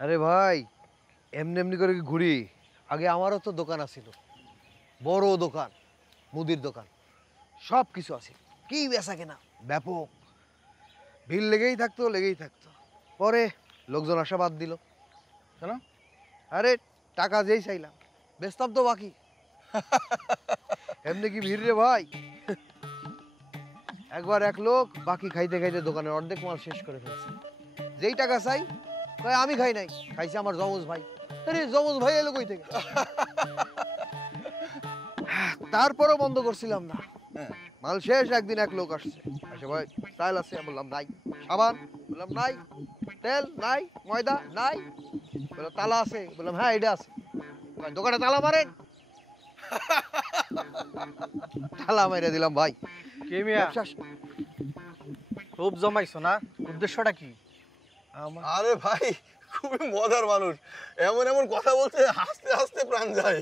আরে ভাই, এমনি এমনি করে কি ঘুরি? আগে আমারও তো দোকান আছিল, বড় দোকান, মুদির দোকান, সব কিছু আছে। কি বেচা কেনা ব্যাপক, ভিড় লেগেই থাকতো। পরে লোকজন আসা বাদ দিল। কেন? আরে টাকা যেই চাইলাম বেচতাম তো বাকি। এমনি কি ভিড় রে ভাই। একবার এক লোক বাকি খাইতে খাইতে দোকানের অর্ধেক মাল শেষ করে ফেলছে। যেই টাকা চাই আমি খাই নাই, খাইছে আমার জমজ ভাই। আরে জমজ ভাই এলো কই থেকে? তারপরও বন্ধ করছিলাম না, মাল শেষ। একদিন এক লোক আসছে, আসে ভাই চাল আছে? বললাম নাই। সাবান? বললাম নাই। তেল নাই। ময়দা নাই। বললাম তালা আছে? বললাম হ্যাঁ এটা আছে। দোকানে তালা মারেন। তালা মাইরা দিলাম ভাই। কে মিয়া, খুব জমাইছো না? উদ্দেশ্যটা কি? আরে ভাই, খুবই মজার মানুষ, এমন এমন কথা বলতে হাসতে হাসতে প্রাণ যায়।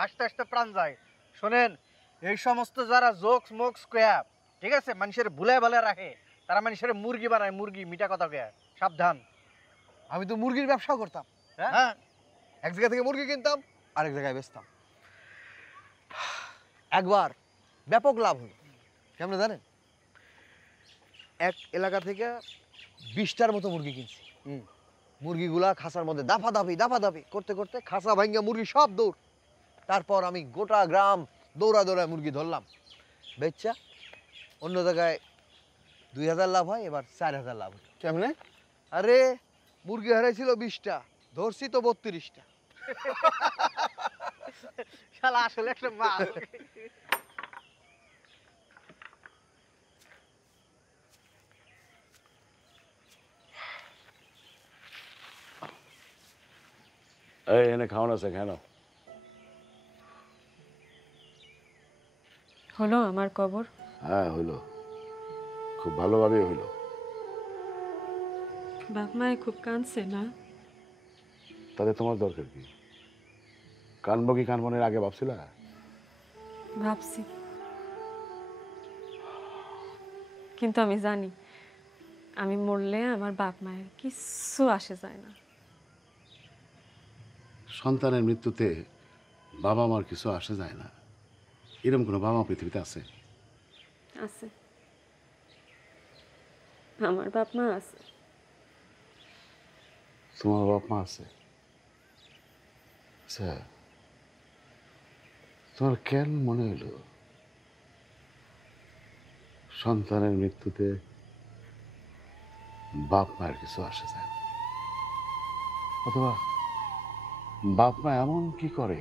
হাসতে হাসতে প্রাণ যায়। শোনেন, এই সমস্ত যারা জোকস মোকস কয়া, ঠিক আছে, মানুষের ভুলায় ভালে রাখে, তারা মানুষের মুরগি বানায়, মুরগি। মিঠা কথা কয়া, সাবধান। আমি তো মুরগির ব্যবসাও করতাম। হ্যাঁ, এক জায়গা থেকে মুরগি কিনতাম, আরেক জায়গায় বেচতাম। একবার ব্যাপক লাভ হলো। কেমন জানেন? এক এলাকা থেকে 20টার মতো মুরগি কিনছি। মুরগিগুলা খাঁচার মধ্যে দাফাদাফি করতে করতে খাঁচা ভাঙ্গা মুরগি সব দৌড়। তারপর আমি গোটা গ্রাম দৌড়ায় মুরগি ধরলাম, বেচা অন্য জায়গায় 2000 লাভ হয়, এবার 4000 লাভ হয়। কেমনে? আরে মুরগি হারাইছিল 20টা, ধরছি তো 32টা। শালা আসলে একটা মাল। এই এনে খাওয়ানো আছে কেন? হলো আমার কবর? হ্যাঁ হইলো, খুব ভালোভাবেই হইলো। বাপ মায়ে খুব কাঁদছে না? তাতে তোমার দরকার কি? কানবো কি কানবনের আগে ভাবছিলা? ভাবছি, কিন্তু আমি জানি আমি মরলে আমার বাপ মায়ের কিচ্ছু আসে যায় না। সন্তানের মৃত্যুতে বাবা মার কিছু আসে যায় না, এরকম কোনো বাবা মা পৃথিবীতে আছে? আছে, আমার বাপ মা আছে। তোমার বাপ মা আছে? আচ্ছা, তোমার কেন মনে হলো সন্তানের মৃত্যুতে বাপ মায়ের কিছু আসে যায় না? অথবা বাপ মা এমন কি করে,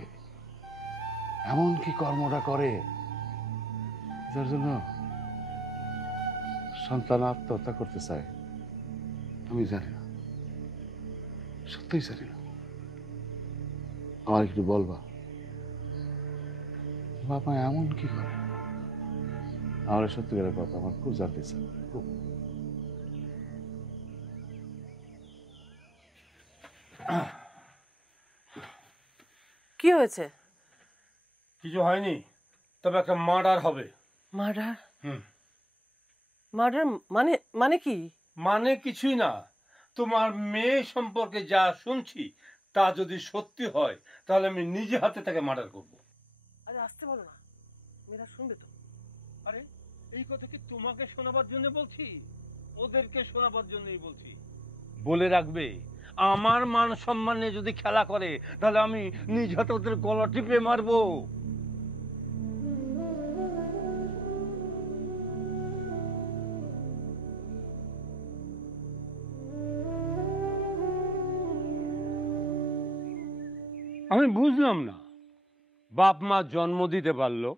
এমন কি কর্মটা করে যার জন্য সন্তান আত্মহত্যা করতে চায়? আমি জানি না, সত্যিই জানি না। আমার একটু বলবা, বাপ মা এমন কি করে? আমার সত্যিকারের কথা আমার খুব জানতে ইচ্ছা করে, খুব। কি হয়েছে? কিছু হয়নি, তবে একটা মার্ডার হবে। মার্ডার? হুম। মার্ডার মানে? মানে কি? মানে কিছুই না, তোমার মেয়ে সম্পর্কে যা শুনছি তা যদি সত্যি হয় তাহলে আমি নিজে হাতে তাকে মার্ডার করব। আরে আসতে বলো না, মেয়েরা শুনবে তো। আরে এই কথা কি তোমাকে শোনাবার জন্য বলছি? ওদেরকে শোনাবার জন্যই বলছি। বলে রাখবে, আমার মান সম্মান নিয়ে যদি খেলা করে তাহলে আমি নিজ হাতে ওদের গলা টিপে মারবো। আমি বুঝলাম না, বাপ মা জন্ম দিতে পারলো,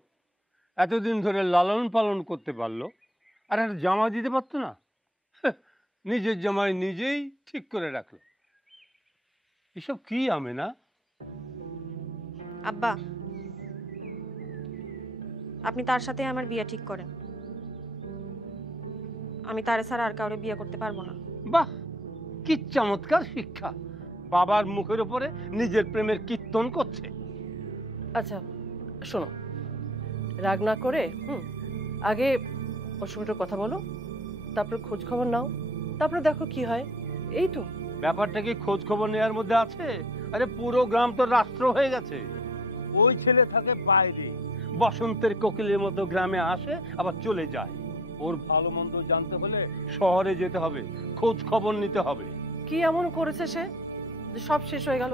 এতদিন ধরে লালন পালন করতে পারলো, আর একটা জামাই দিতে পারতো না? নিজের জামাই নিজেই ঠিক করে রাখলো। এসব কি আমেনা? আব্বা, আপনি তার সাথে আমার বিয়ে ঠিক করেন। আমি তারে ছাড়া আর কাউরে বিয়ে করতে পারবো না। বাহ, কি চমৎকার শিক্ষা! বাবার মুখের উপরে নিজের প্রেমের কীর্তন করছে। আচ্ছা শোনো, রাগ না করে আগে ওর সঙ্গে কথা বলো, তারপর খোঁজ খবর নাও, তারপরে দেখো কি হয়। এই তো ব্যাপারটা কি খোঁজ খবর নেওয়ার মধ্যে আছে? আরে পুরো গ্রাম তো রাষ্ট্র হয়ে গেছে। ওই ছেলে থাকে বাইরে, বসন্তের কোকিলের মতো গ্রামে আসে আবার চলে যায়। ওর ভালো মন্দ জানতে হলে শহরে যেতে হবে, খোঁজ খবর নিতে হবে। কি এমন করেছে সে যে সব শেষ হয়ে গেল?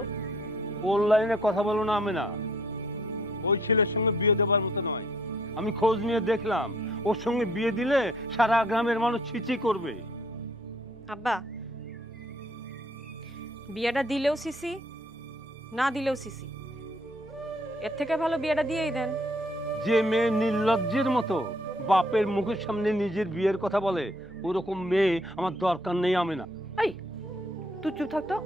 অনলাইনে কথা বলো না আমেনা, ওই ছেলের সঙ্গে বিয়ে দেবার মতো নয়। আমি খোঁজ নিয়ে দেখলাম, ওর সঙ্গে বিয়ে দিলে সারা গ্রামের মানুষ ছিচি করবে। আব্বা, বিয়েটা দিলেও সিসি, না দিলেও সিসি, এর থেকে ভালো বিয়েটা দিয়েই দেন। যে মেয়ে নির্লজ্জের মতো বাপের মুখের সামনে নিজের বিয়ের কথা বলে, ওরকম মেয়ে আমার দরকার নেই আমেনা। এই তুই চুপ থাকতো,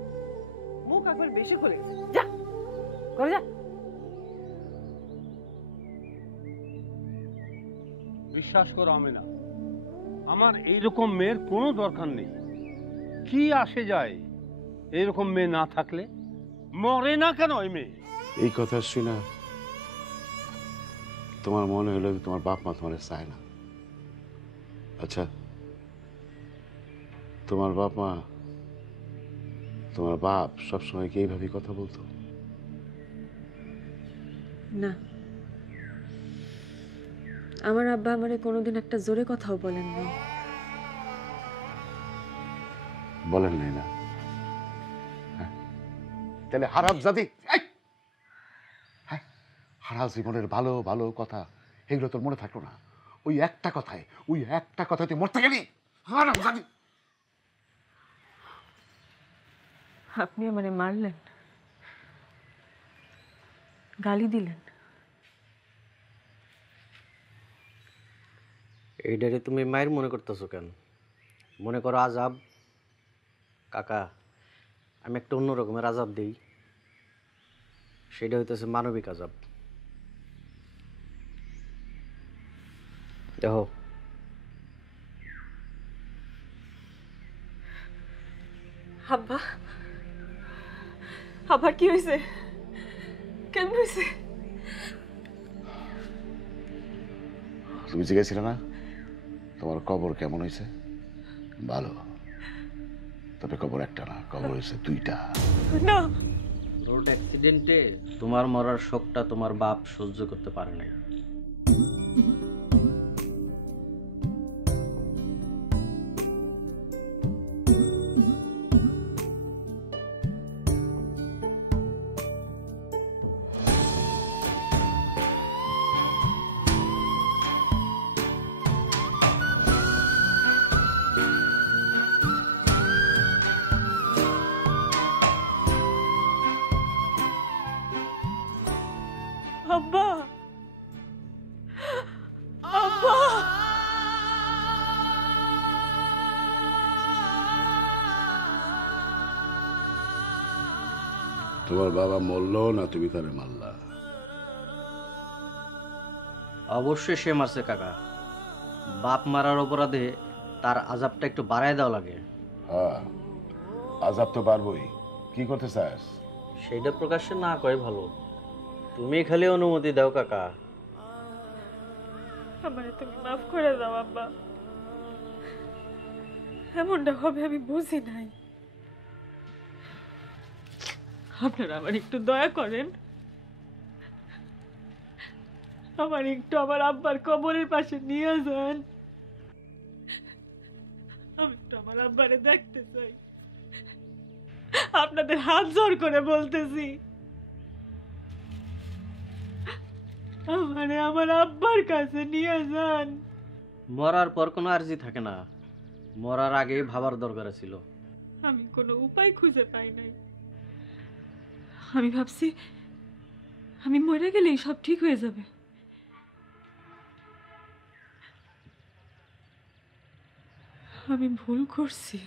মুখ একবার বেশি খুলে যা করে যা। বিশ্বাস করো আমেনা, আমার এইরকম মেয়ের কোনো দরকার নেই। কি আসে যায় এইরকম মেয়ে না থাকলে? মরে না কেন ওই মেয়ে? এই কথা শুনে তোমার মনে হলো তোমার বাপ মা তোমার চায় না। আচ্ছা, তোমার বাপ মা, তোমার বাপ সবসময় কি এইভাবে কথা বলতো? না, আমার আব্বা আমারে কোনোদিন একটা জোরে কথাও বলেন না। বলেন নাই না? তাহলে হারাম জাতি, হারা জীবনের ভালো ভালো কথা এগুলো তোর মনে থাকলো না? ওই একটা কথায়, ওই একটা কথায় তুই মরতে গেলি। হারাম জাতি! আপনি আমারে মারলেন, গালি দিলেন। এইটারে তুমি মায়ের মনে করতেছো কেন? মনে করো আজাব। কাকা, আমি একটা অন্য রকমের আজাব দিই, সেটা হইতেছে মানবিক আজাব। দেখো, আব্বা, আবার কি হয়েছে? কেমন হয়েছে? তুমি জিজ্ঞেসছিলে না তোমার কবর কেমন হয়েছে? ভালো, তবে কবর একটা না, কবর হয়েছে দুইটা। না, রোড অ্যাক্সিডেন্টে তোমার মরার শোকটা তোমার বাপ সহ্য করতে পারে নাই। আব্বা, আব্বা, তোমার বাবা মরলো না তুমি তারে মারলা? অবশ্যই সে মারছে কাকা, বাপ মারার অপরাধে তার আজাবটা একটু বাড়ায় দেওয়া লাগে। হ্যাঁ, আজাব তো পারবই। কি করতে চাস? সেইটা প্রকাশ্যে না কয় ভালো। তুমি খালি অনুমতি দাও কাকা। আমারে তুমি মাফ করে দাও আব্বা, এমনটা হবে আমি বুঝি নাই। আপনারা আমার একটু দয়া করেন, আমার একটু আমার আব্বার কবরের পাশে নিয়ে যান। আমি একটু আমার আব্বারে দেখতে চাই, আপনাদের হাত জোর করে বলতেছি, আমারে আমার আব্বার কাছে নিয়ে যান। মরার পর কোনো আর্জি থাকে না, মরার আগে ভাবার দরকার ছিল। আমি কোনো উপায় খুঁজে পাই নাই। আমি ভাবছি আমি মরে গেলেই সব ঠিক হয়ে যাবে। আমি ভুল করছি।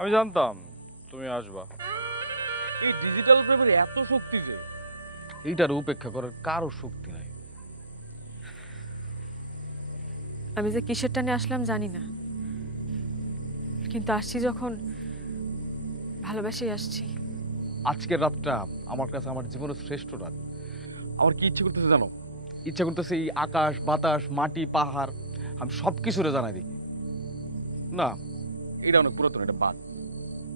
আমি জানতাম তুমি আসবা। এই ডিজিটাল প্রেমের এত শক্তি যে এইটার উপেক্ষা করার কারো শক্তি নাই। আমি যে কিসের টানে আসলাম জানি না, কিন্তু আসছি যখন ভালোবাসেই আসছি। আজকের রাতটা আমার কাছে আমার জীবনের শ্রেষ্ঠ রাত। আমার কি ইচ্ছে করতেছে জানো? ইচ্ছা করতেছে এই আকাশ বাতাস মাটি পাহাড় আমি সব কিছুরে জানাই দিই। না, এটা অনেক পুরাতন, এটা বাদ।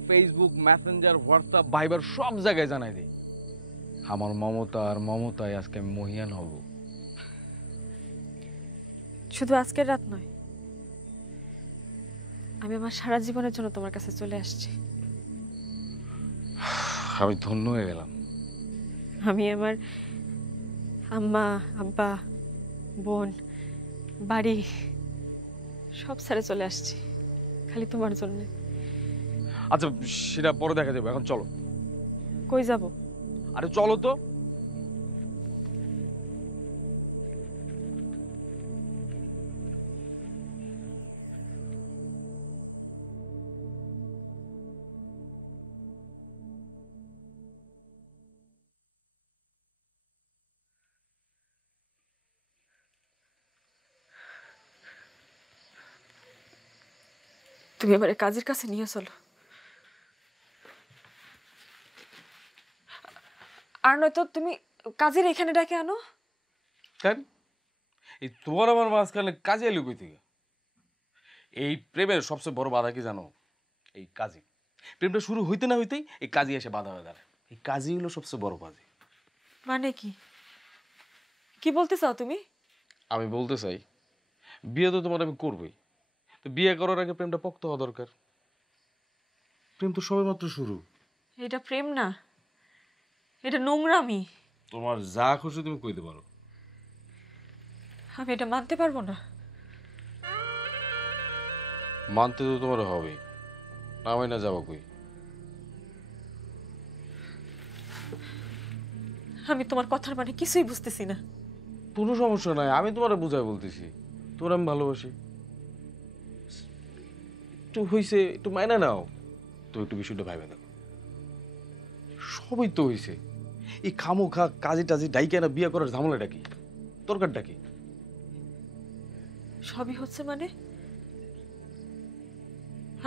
ফেসবুক, মেসেঞ্জার, হোয়াটসঅ্যাপ, ভাইবার সব জায়গায় জানাই দিই আমার মমতা আর মমতায় আজকে আমি মহিয়ান হব। শুধু আজকের রাত নয়, আমি আমার সারা জীবনের জন্য তোমার কাছে চলে আসছি। আমি ধন্য হয়ে গেলাম। আমি আমার আম্মা আব্বা বোন বাড়ি সব ছেড়ে চলে আসছি খালি তোমার জন্য। আচ্ছা সেটা পরে দেখা যাবে, এখন চলো। কই যাব? আরে চলো তো। তুমি আমার কাজের কাছে নিয়ে চলো, আর নয়তো তুমি কাজের এখানে ডাকে আনো। কেন? এই তোমার আমার মাঝখানে কাজে এলো কই থেকে? এই প্রেমের সবচেয়ে বড় বাধা কি জানো? এই কাজী। প্রেমটা শুরু হইতে না হইতেই এই কাজী এসে বাধা হয়ে দাঁড়ায়। এই কাজী হলো সবচেয়ে বড় বাধা। মানে কি কি বলতে চাও তুমি? আমি বলতে চাই বিয়ে তো তোমার আমি করবই, তো বিয়ে করার আগে প্রেমটা পোক্ত হওয়া দরকার। প্রেম তো সবেমাত্র শুরু। এটা প্রেম না, এটা নোংরামি। তোমার যা খুশি তুমি কইতে পারো। আমি এটা মানতে পারবো না। মানতে তো তোমার হবে, নামাই না যাবো কই। আমি তোমার কথার মানে কিছুই বুঝতেছি না। কোনো সমস্যা নাই, আমি তোমার বুঝাই বলতেছি। তোমার আমি ভালোবাসি। একটু হইছে, একটু মাইনা নাও। তো একটু বিষয়টা ভাইবে দেখো, সবই তো হইছে। এই খামো খা কাজে টাজে ডাইকে না বিয়ে করার ঝামেলাটা কি, দরকারটা কি? সবই হচ্ছে মানে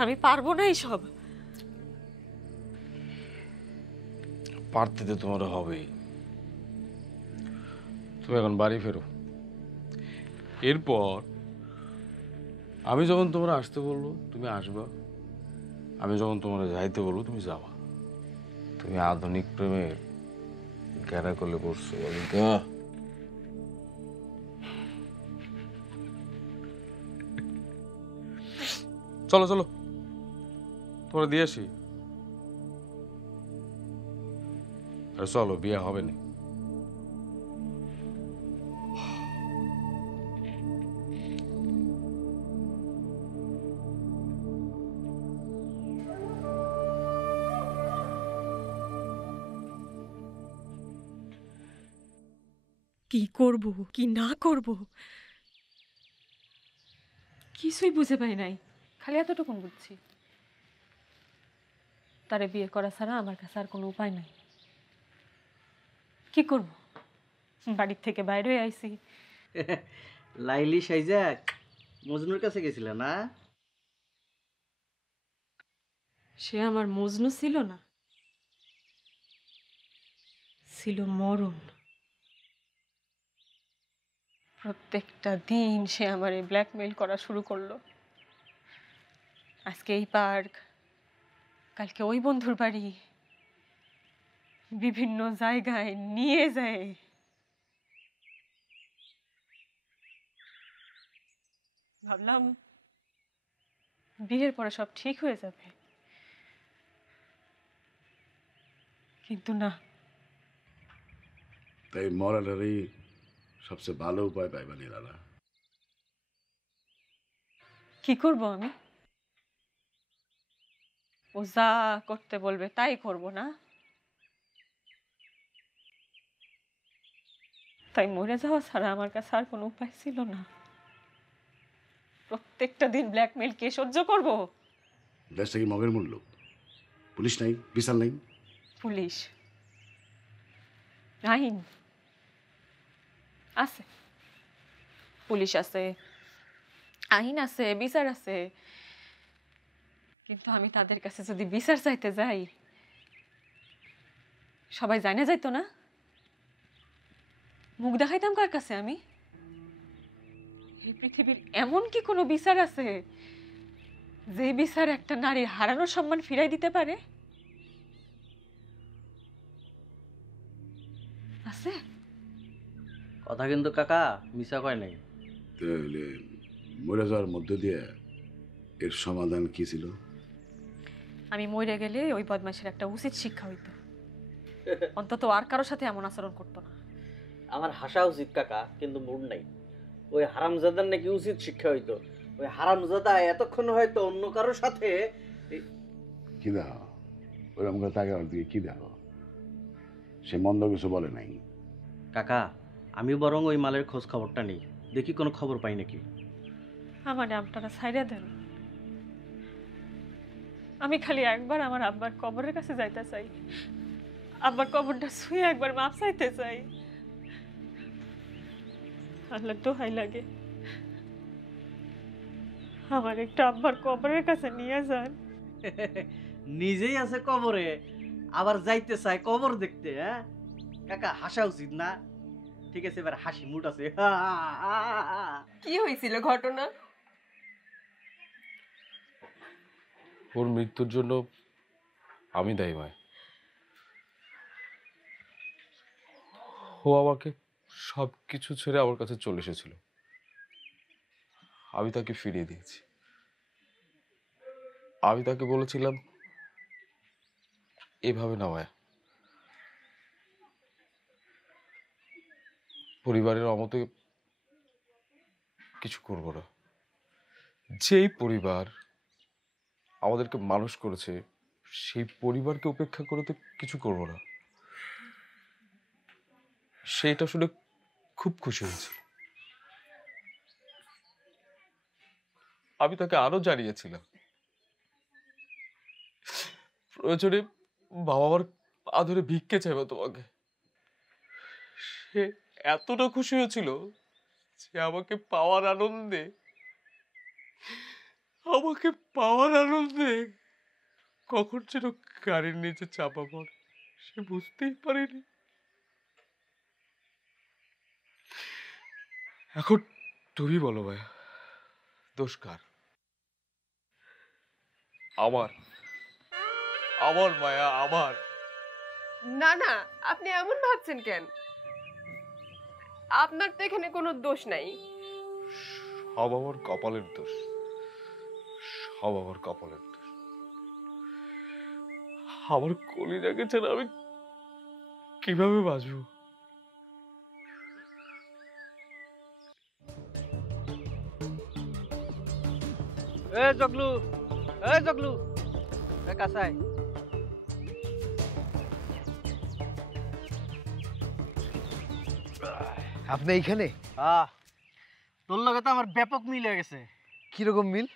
আমি পারবো না এইসব। পারতে তো তোমার হবেই। তুমি এখন বাড়ি ফেরো, এরপর আমি যখন তোমরা আসতে বলবো তুমি আসবা, আমি যখন তোমরা যাইতে বলবো তুমি যাবা। তুমি আধুনিক প্রেমের গ্যারা করলে পড়ছো বালিকা। চলো চলো তোমরা দিয়ে আসি। আরে চলো, বিয়ে হবে না। কি করব কি না করব কিছুই বুঝে পাই নাই। খালি এতটুকুন বুঝছি, তারে বিয়ে করা ছাড়া আমার কাছে আর কোনো উপায় নাই। কি করব, বাড়ির থেকে বাইরে হয়ে আইছি। লাইলি সাইজাক মজনুর কাছে গেছিল না? সে আমার মজনু ছিল না, ছিল মরণ। প্রত্যেকটা দিন সে আমারে ব্ল্যাকমেইল করা শুরু করলো। আজকে এই পার্ক, কালকে ওই বন্ধুর বাড়ি, বিভিন্ন জায়গায় নিয়ে যায়। ভাবলাম বিয়ের পরে সব ঠিক হয়ে যাবে, কিন্তু না। তাই মরাটারই সবচেয়ে ভালো উপায় পাইবা নিরালা। কি করব আমি? ও যা করতে বলবে তাই করব না? তাই মরে যাওয়া ছাড়া আমার কাছে আর কোনো উপায় ছিল না। প্রত্যেকটা দিন ব্ল্যাকমেইল কে সহ্য করব? দেশটা কি মগের মূল্য? পুলিশ নাই, বিচার নাই। পুলিশ আইন আছে, পুলিশ আছে, আইন আছে, বিচার আছে, কিন্তু আমি তাদের কাছে যদি বিচার চাইতে যাই সবাই জানে যাইতো না। মুখ দেখাইতাম কার কাছে আমি? এই পৃথিবীর এমন কি কোনো বিচার আছে যে বিচার একটা নারীর হারানোর সম্মান ফিরাই দিতে পারে? আছে? কথা কিন্তু কাকা মিছা কয় নাই। তাহলে মরে যাওয়ার মধ্য দিয়ে এর সমাধান কি ছিল? আমি মরে গেলে ওই বদমাশের একটা উচিত শিক্ষা হইতো, অন্তত আর কারোর সাথে এমন আচরণ করতো না। আমার হাসা উচিত কাকা, কিন্তু মুড নাই। ওই হারামজাদার নাকি উচিত শিক্ষা হইতো। ওই হারামজাদা এতক্ষণ হয়তো অন্য কারোর সাথে। কি দেখো ওরকম করে তাকে আর দিকে কি দেখো? সে মন্দ কিছু বলে নাই। কাকা আমি বরং ওই মালের খোঁজ খবরটা নেই, দেখি কোনো খবর পাই নাকি। আমার নামটা ছাইড়া দেন। আমি খালি একবার আমার আব্বার কবরের কাছে যাইতে চাই, আব্বার কবরটা ছুঁয়ে একবার মাপ চাইতে চাই। আল্লাহ দোহাই লাগে, আমার একটু আব্বার কবরের কাছে নিয়ে যান। নিজেই আছে কবরে, আবার যাইতে চায় কবর দেখতে। হ্যাঁ কাকা হাসা উচিত না? ঠিক আছে এবার হাসি, মুড আছে। কি হয়েছিল ঘটনা? ওর মৃত্যুর জন্য আমি দায়ী ভাই। ও আমাকে সব কিছু ছেড়ে আমার কাছে চলে এসেছিল, আমি তাকে ফিরিয়ে দিয়েছি। আমি তাকে বলেছিলাম এভাবে না ভাই, পরিবারের অমতে কিছু করবো না। যেই পরিবার আমাদেরকে মানুষ করেছে সেই পরিবারকে উপেক্ষা করে তো কিছু করবো না। সেটা শুনে খুব খুশি হয়েছিল। আমি তাকে আরো জানিয়েছিলাম প্রয়োজনে বাবা মার পা ধরে ভিক্ষে চাইবো তোমাকে। সে এতটা খুশি হয়েছিল যে আমাকে পাওয়ার আনন্দে কখন যেন গাড়ির নিচে চাপা পড়ে সে বুঝতেই পারেনি। এখন তুমি বলো ভাইয়া, দোষ কার? আমার মায়া, আমার। না না, আপনি এমন ভাবছেন কেন? আপনার তো এখানে কোনো দোষ নাই। সব আমার কপালের দোষ, সব আমার কপালের দোষ। আমার কলিজাকে ছেড়ে আমি কিভাবে বাঁচবো? জগলু, জগলু, কাসাই। আপনি এইখানে? তোর লগে তো আমার ব্যাপক মিল হয়ে গেছে। কিরকম মিল?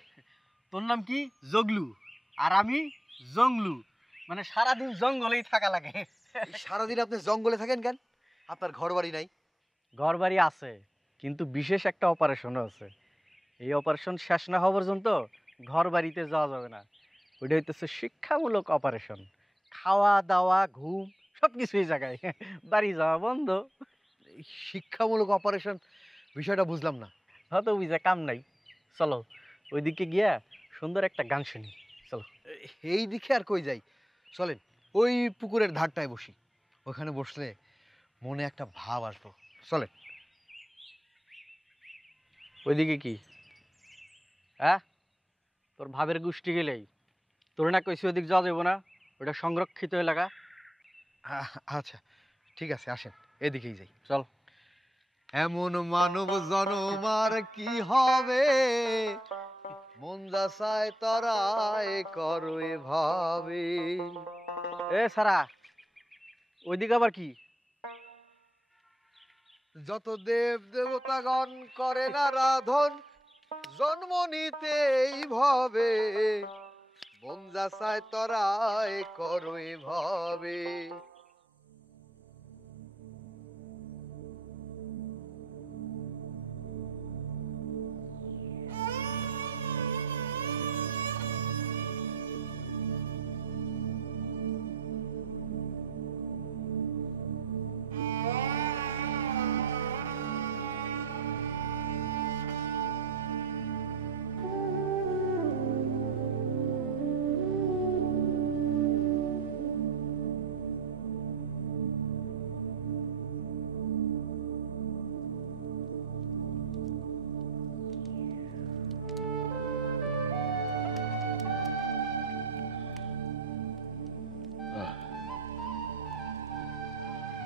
তোর নাম কি? জগলু, আর আমি জংলু। মানে সারাদিন জঙ্গলেই থাকা লাগে। সারাদিন আপনি জঙ্গলে থাকেন কেন? আপনার ঘর বাড়ি নাই? ঘর বাড়ি আছে, কিন্তু বিশেষ একটা অপারেশনও আছে। এই অপারেশন শেষ না হওয়া পর্যন্ত ঘর বাড়িতে যাওয়া যাবে না। ওইটা হইতেছে শিক্ষামূলক অপারেশন। খাওয়া দাওয়া ঘুম সব কিছুই জায়গায়, বাড়ি যাওয়া বন্ধ। শিক্ষামূলক অপারেশন বিষয়টা বুঝলাম না। হয়তো বুঝা কাম নাই। চলো ওইদিকে গিয়া সুন্দর একটা গান শুনি। চলো। এই দিকে আর কই যাই, চলেন ওই পুকুরের ধারটায় বসি। ওখানে বসলে মনে একটা ভাব আসবো। চলেন। ওইদিকে কি? হ্যাঁ, তোর ভাবের গোষ্ঠী গেলেই তোর না কইছি ওদিক যাওয়া যাবো না, ওটা সংরক্ষিত এলাকা। আচ্ছা ঠিক আছে, আসেন এদিকেই যাই। চল। এমন মানব জনম আর কি হবে, মন যা চায় তরায় করো এভাবে। এ সারা, ওইদিকে আবার কি? যত দেব দেবতাগণ করেন আরাধন, জন্ম নিতে এইভাবে, মন যা চায় তরায় করো এভাবে।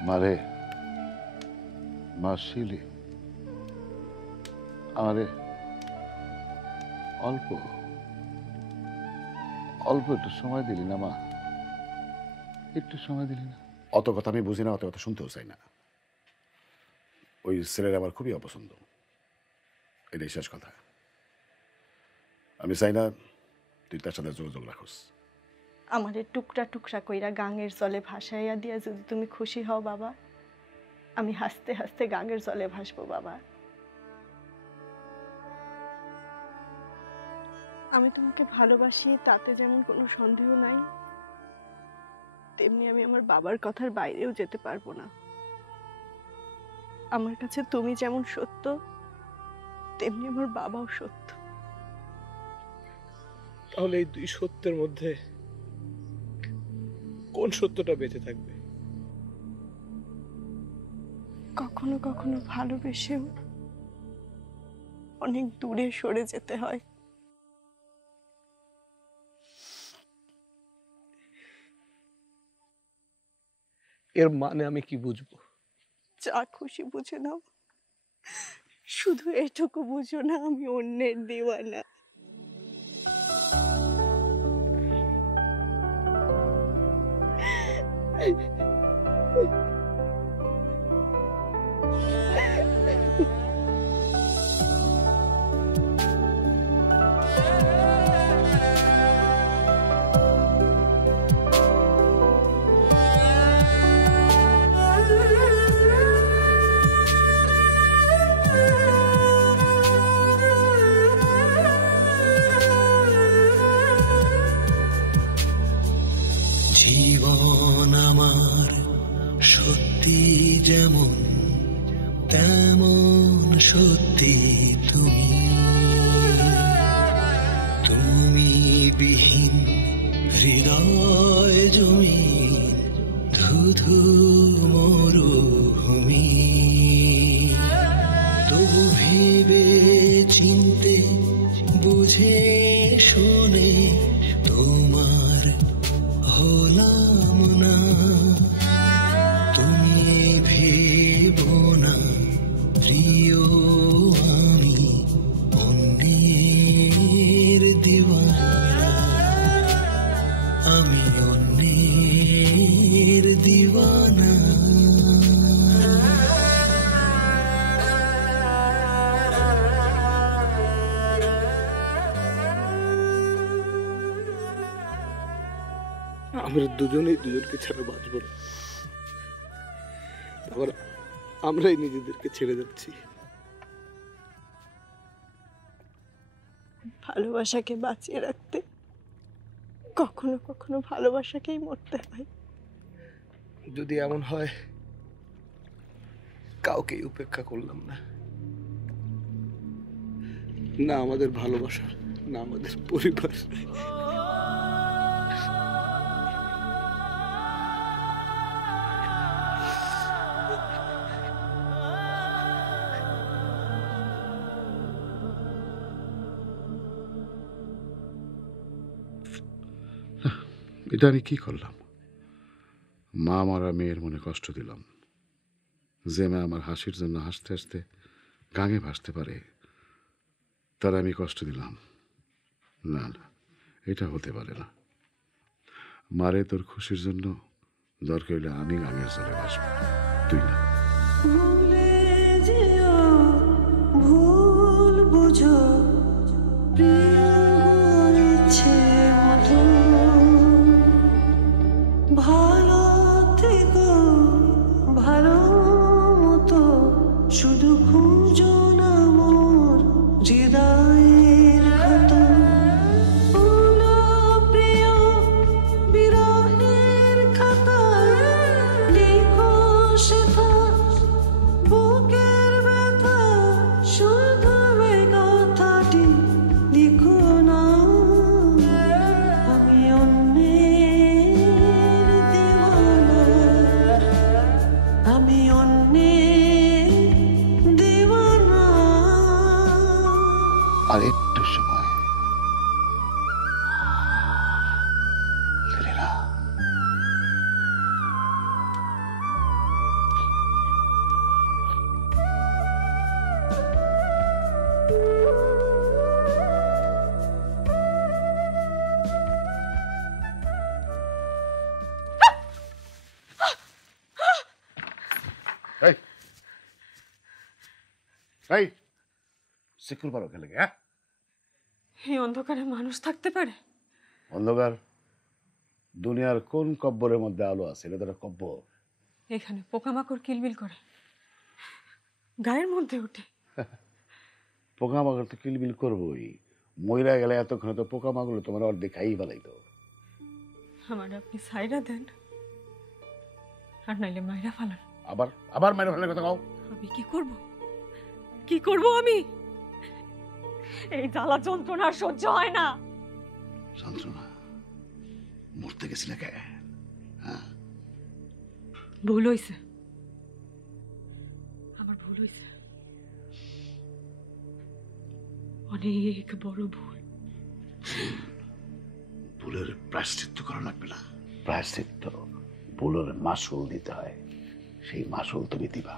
মারে, মা শিলি, আমারে অল্প অল্প একটু সময় দিলি না মা, একটু সময় দিলি না? অত কথা আমি বুঝি না, অত কথা শুনতেও চাই না। ওই ছেলের আমার খুবই অপছন্দ, এটাই শেষ কথা। আমি চাই না তুই তার সাথে যোগাযোগ রাখোস। আমারে টুকরা টুকরা কইরা গাঙের জলে ভাসাইয়া দিয়া যদি তুমি খুশি হও বাবা, আমি হাসতে হাসতে গাঙের জলে ভাসবো বাবা। আমি তোমাকে ভালোবাসি, তাতে যেমন কোনো সন্দেহ নাই, তেমনি আমি আমার বাবার কথার বাইরেও যেতে পারবো না। আমার কাছে তুমি যেমন সত্য, তেমনি আমার বাবাও সত্য। তাহলে এই দুই সত্যের মধ্যে কোন সত্যটা বেঁচে থাকবে? কখনো কখনো ভালোবেসেও অনেক দূরে সরে যেতে হয়। এর মানে আমি কি বুঝবো? যা খুশি বুঝে নাও, শুধু এটুকু বুঝো না আমি অন্যের দেওয়ানা। জীবন আমার সত্যি যেমন তেমন সত্যি তুমি, তুমি বিহীন হৃদয় জমিন ধুধু মরুভূমি। তবু ভেবে চিনতে বুঝে শোনে তোমার হলাম না। তুমি ভেবো না প্রিয় আমি অন্যের দিওয়ানা, আমি অন্যের দিওয়ানা। আমরা দুজনেই দুজনকে ছাড়া বাঁচব না, আবার আমরাই নিজেদেরকে ছেড়ে যাচ্ছি। ভালোবাসাকে বাঁচিয়ে রাখতে কখনো কখনো ভালোবাসাকেই মরতে হয়। যদি এমন হয় কাউকেই উপেক্ষা করলাম না, না আমাদের ভালোবাসা না আমাদের পরিবার। এটা আমি কি করলাম? মা মারা মেয়ের মনে কষ্ট দিলাম। যে মেয়ে আমার হাসির জন্য হাসতে হাসতে গাঙে ভাসতে পারে তার আমি কষ্ট দিলাম। না না, এটা হতে পারে না। মারে তোর খুশির জন্য দরকার হইলে আমি গাঙের জলে ভাসবো, তুই না। ভুলে যেও ভুল বুঝো প্রিয় ইচ্ছে মতো, ভালো থেকো ভালো মতো, শুধু খুঁজো না মোর হৃদয়ের ক্ষত। ভুলো প্রিয় বিরহের খাতায় লিখো সেথা বুকের ব্যথা, শুধু এই কথাটি লিখো না, আমি অন্যের দিওয়ানা, আমি অন্যের দিওয়ানা। আর একটু সময় লীলা। এই এই সিকুর পারো খেলে গে। এই অন্ধকারে মানুষ থাকতে পারে? অন্ধকার দুনিয়ার কোন কব্বরের মধ্যে আলো আছে? এটা তো কব্বর। এখানে পোকামাকড় কিলবিল করে, গায়ের মধ্যে ওঠে। পোকামাকড় তো কিলবিল করবোই, মইরা গেলে এতক্ষণে তো পোকামাকড় তোমার অর্ধেক খাই ফেলাইতো। আমার আপনি সাইরা দেন, আর নাইলে মাইরা ফালান। আবার আবার মাইরা ফেলার কথা কও। আমি কি করব? কি করব আমি? এই জ্বালা যন্ত্রণা আর সহ্য হয় না। যন্ত্রণা মরতে গেছিলে কে? ভুল হইছে, আমার ভুল হইছে, অনেক বড় ভুল। ভুলের প্রায়শ্চিত্ত করা লাগবে না। প্রায়শ্চিত্ত ভুলের মাসুল দিতে হয়, সেই মাসুল তুমি দিবা।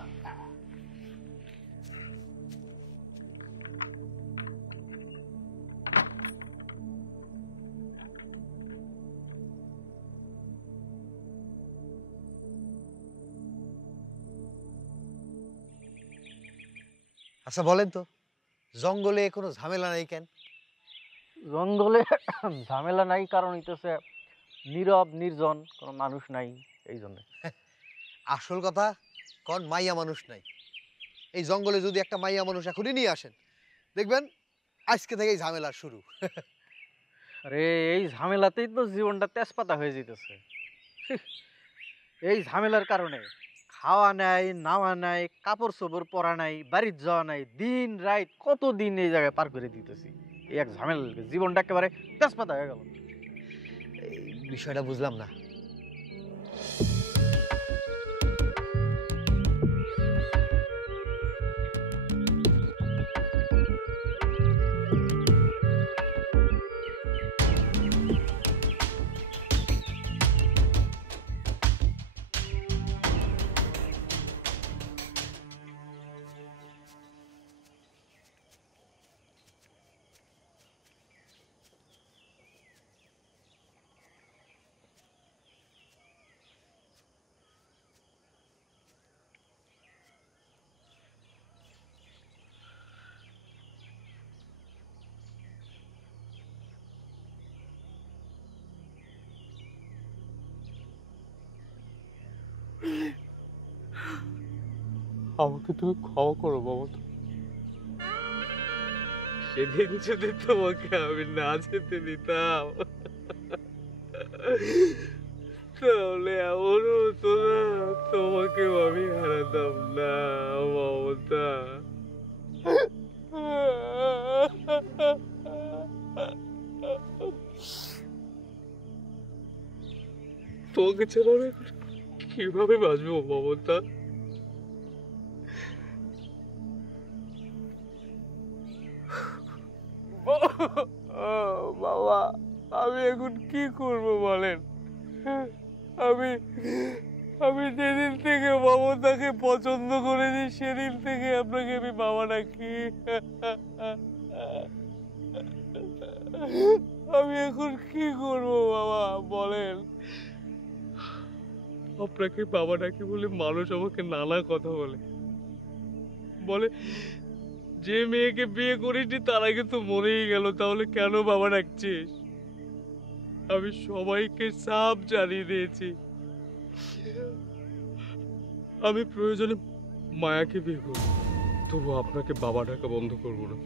আচ্ছা বলেন তো, জঙ্গলে কোনো ঝামেলা নাই কেন? জঙ্গলে ঝামেলা নাই কারণ হইতেছে নীরব নির্জন, কোনো মানুষ নাই, এই জন্য। আসল কথা কোন মাইয়া মানুষ নাই। এই জঙ্গলে যদি একটা মাইয়া মানুষ এখনই নিয়ে আসেন, দেখবেন আজকে থেকেই ঝামেলা শুরু। আরে এই ঝামেলাতেই তো জীবনটা তেজপাতা হয়ে যেতেছে। এই ঝামেলার কারণে খাওয়া নাই, নাওয়া নাই, কাপড় চোপড় পরা নাই, বাড়ির যাওয়া নাই, দিন রাত কতদিন এই জায়গায় পার করে দিতেছি। এই এক ঝামেলা জীবনটা একেবারে তেজপাতা হয়ে গেল। এই বিষয়টা বুঝলাম না। আমাকে তুমি ক্ষমা করো বাবা। সেদিন যদি তোমাকে আমি না যেতে দিতাম তাহলে এমন হতো না তোমাকে আমি হারাতাম না মমতা। তোমাকে ছাড়া আমি কিভাবে বাঁচবো মমতা? বাবা আমি এখন কি করব বলেন? আমি আমি যেদিন থেকে মমতাকে পছন্দ করেছি সেদিন থেকে আপনাকে আমি বাবা ডাকি। আমি এখন কি করব বাবা বলেন? আপনাকে বাবা ডাকি বলে মানুষ আমাকে নানা কথা বলে, বলে যে মেয়েকে বিয়ে করিসনি তার আগে তো মরেই গেল, তাহলে কেন বাবা ডাকছিস? আমি সবাইকে সব জানিয়ে দিয়েছি আমি প্রয়োজনে মায়াকে বিয়ে করব, তবু আপনাকে বাবা ডাকা বন্ধ করব না।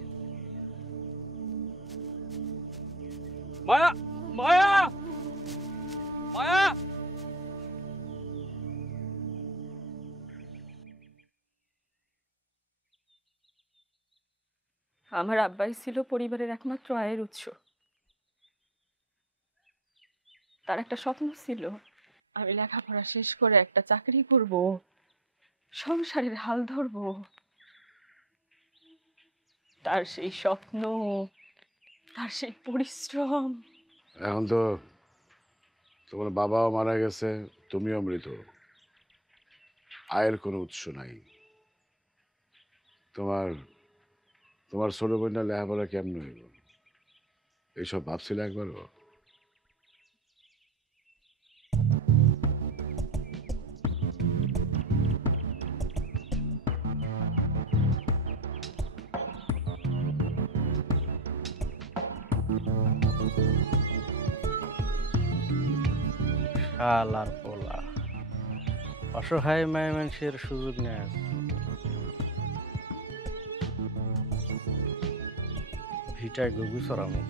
মায়া, মায়া, মায়া। আমার আব্বাই ছিল পরিবারের একমাত্র আয়ের উৎস। তার একটা স্বপ্ন ছিল আমি লেখাপড়া শেষ করে একটা চাকরি করব, সংসারের হাল ধরব। তার সেই স্বপ্ন, তার সেই পরিশ্রম। এখন তো তোমার বাবাও মারা গেছে, তুমিও মৃত, আয়ের কোনো উৎস নাই। তোমার তোমার ছোট বোনটা লেখাপড়া কেমন হইব এইসব ভাবছিল একবারও? শালার পোলা অসহায় মায় মানুষের সুযোগ নেয়। ভিটায় গগু চড়ানো।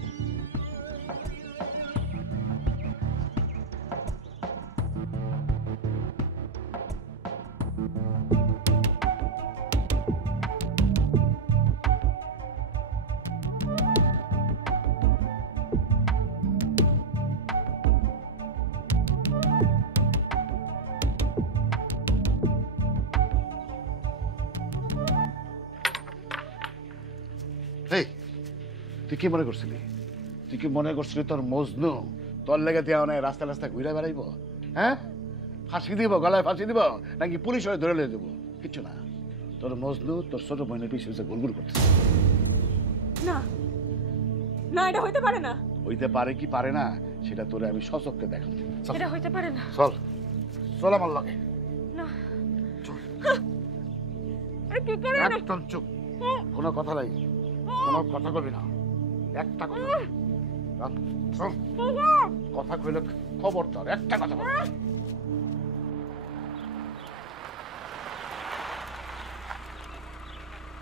তুই কি মনে করছিলি? তুই কি মনে করছিলি তোর মজনু তোর লেগে দেওয়া নাই রাস্তা রাস্তা ঘুরে বেড়াইব? হ্যাঁ, ফাঁসি দিব, গলায় ফাঁসি দিব, নাকি পুলিশ হয়ে ধরে লিয়ে দেবো? কিচ্ছু না। তোর মজনু তোর ছোট বোনের পিছিয়ে গুলগুল করতেছে। না না, এটা হইতে পারে না। হইতে পারে কি পারে না সেটা তোরে আমি সচক্ষে দেখাবো। এটা হইতে পারে না। চল চল আমার লগে। না কি করে? একদম চুপ, কোনো কথা নাই, কোনো কথা কবি না, একটা কথা। কথা কইলে খবরদার, একটা কথা বল।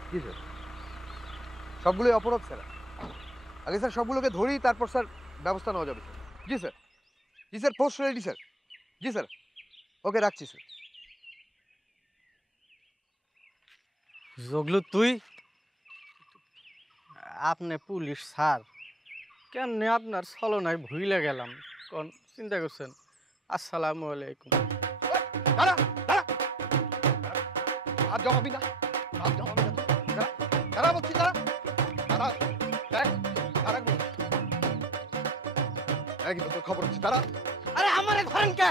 কি স্যার, সবগুলোই অপরাধ স্যার। আগে স্যার সবগুলোকে ধরি, তারপর স্যার ব্যবস্থা নেওয়া যাবে স্যার। জি স্যার, জি স্যার, পোস্ট রেডি স্যার। জি স্যার, ওকে রাখছি স্যার। জগলু তুই, আপনি পুলিশ স্যার, কেমনে আপনার ছলনায় ভুইলে গেলাম কোন চিন্তা করছেন? আসসালামু আলাইকুম। আর জমাবি না, আর জমাবি না। দাঁড়া বলছি, দাঁড়া দাঁড়া, দেখ দাঁড়া, কিন্তু তোর খবর হচ্ছে, দাঁড়া। আরে আমারে ধরেন কে?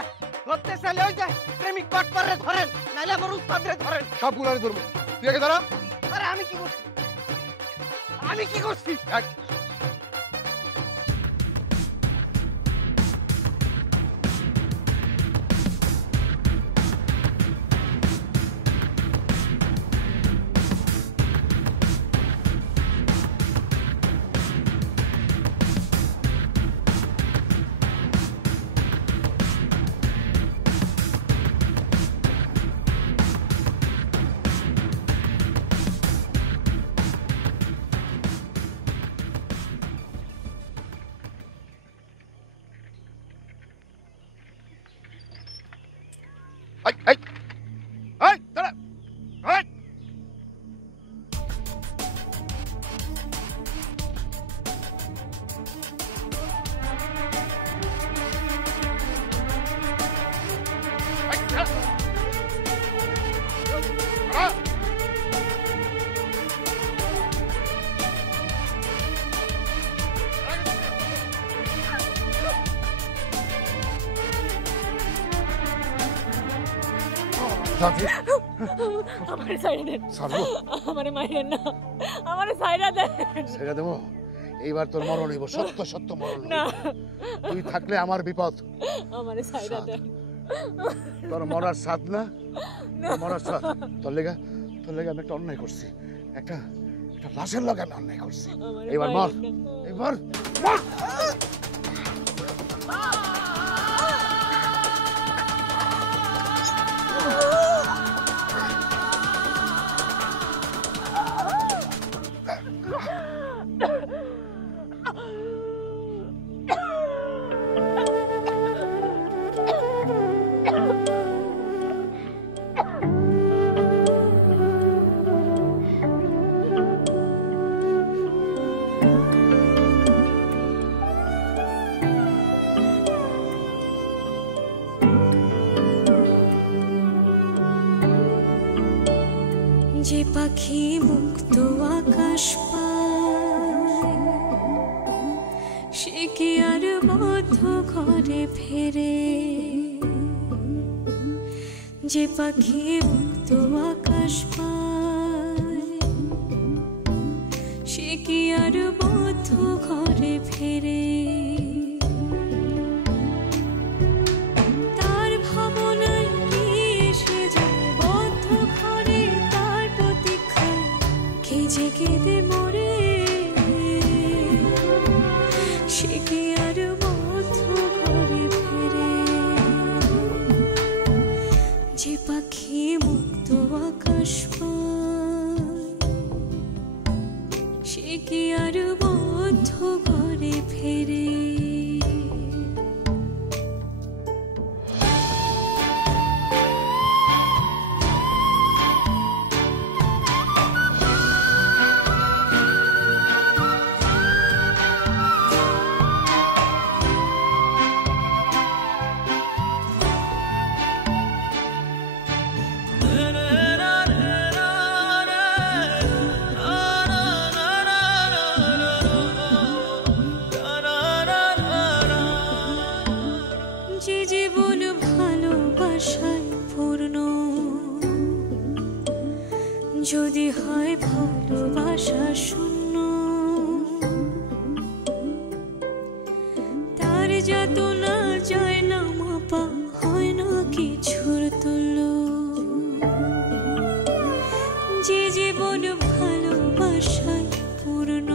ধরতে চাইলে ওই যে প্রেমিক বাটপারে ধরেন, নাইলে আমার উস্তাদরে ধরেন। সবগুলো আমি ধরবো, তুই আগে দাঁড়া। আরে আমি কি করছি? আমি কি করছি? আমারে সাইরা দেন, আমারে মাইরেন না, আমারে সাইরা দেন। সাইরা দেবো? এইবার তোর মরণ হইব, সত্য সত্য মরণ হইব। তুই থাকলে আমার বিপদ। আমারে সাইরা দেন। তোর মরার সাথ না, মরার সাথ। তোর লেগে আমি একটা অন্যায় করছি, একটা লাশের লগে আমি অন্যায় করছি। এবার মর, এবার মর। যে পাখি মুক্ত আকাশ পায় সে কি আর বদ্ধ ঘরে ফেরে? যে পাখি মুক্ত আকাশ পায় সে কি আর বদ্ধ ঘরে ফেরে? তার ভাবনায় কি এসে যায় বদ্ধ ঘরে, তার প্রতীক্ষায় কেঁদে কেঁদে মরে? সে কি আর বদ্ধ ঘরে ফেরে? যে পাখি মুক্ত আকাশ পায় সে কি আর বদ্ধ ঘরে ফেরে? যে জীবন ভালোবাসায় পূর্ণ, যদি হয় ভালোবাসা শূন্য, তার যাতনা যায় না মাপা, হয় না কিছুর তুল্য। যে জীবন ভালোবাসায় পূর্ণ,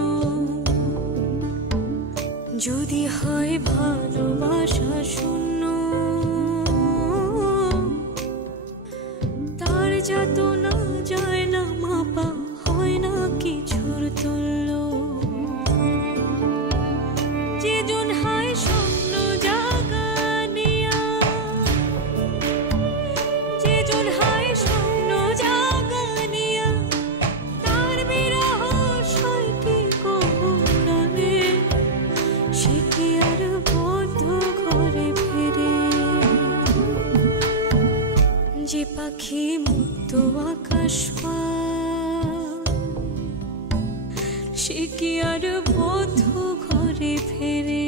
যদি হয় ভালোবাসা শূন্য, তার যাতনা যায় না মাপা, হয় না কিছুর তুল্য। যেজন হয় স্বপ্ন জাগানিয়া যে পাখি মুক্ত আকাশ পায় সে কি আর বধূ ঘরে ফেরে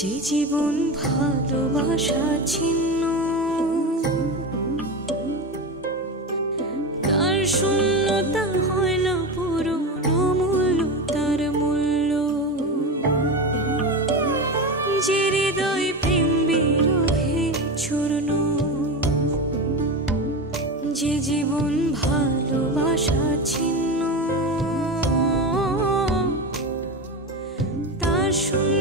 যে জীবন ভালোবাসা ছিন্ন তার শূন্যতা হয় না পূরণ মূল্য তার মূল্য যে হৃদয় প্রেম বিরহে চূর্ণ যে জীবন ভালোবাসা ছিন্ন তার শূন্যতা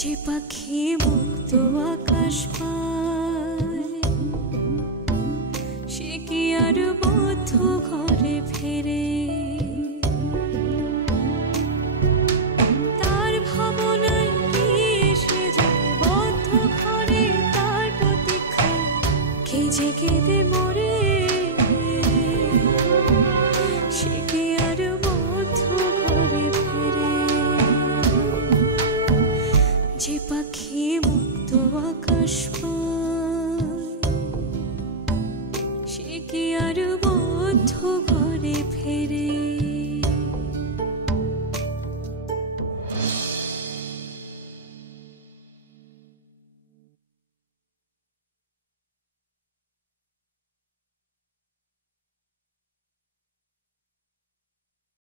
যে পাখি মুক্ত আকাশ পায় সে কি আর বদ্ধ ঘরে ফেরে তার ভাবনায় কি এসে যায় বদ্ধ ঘরে তার প্রতীক্ষায় কে যে কেঁদে মরে সে কি আর বদ্ধ ঘরে ফেরে যে পাখি মুক্ত আকাশ পায় সে কি আর বদ্ধ ঘরে ফেরে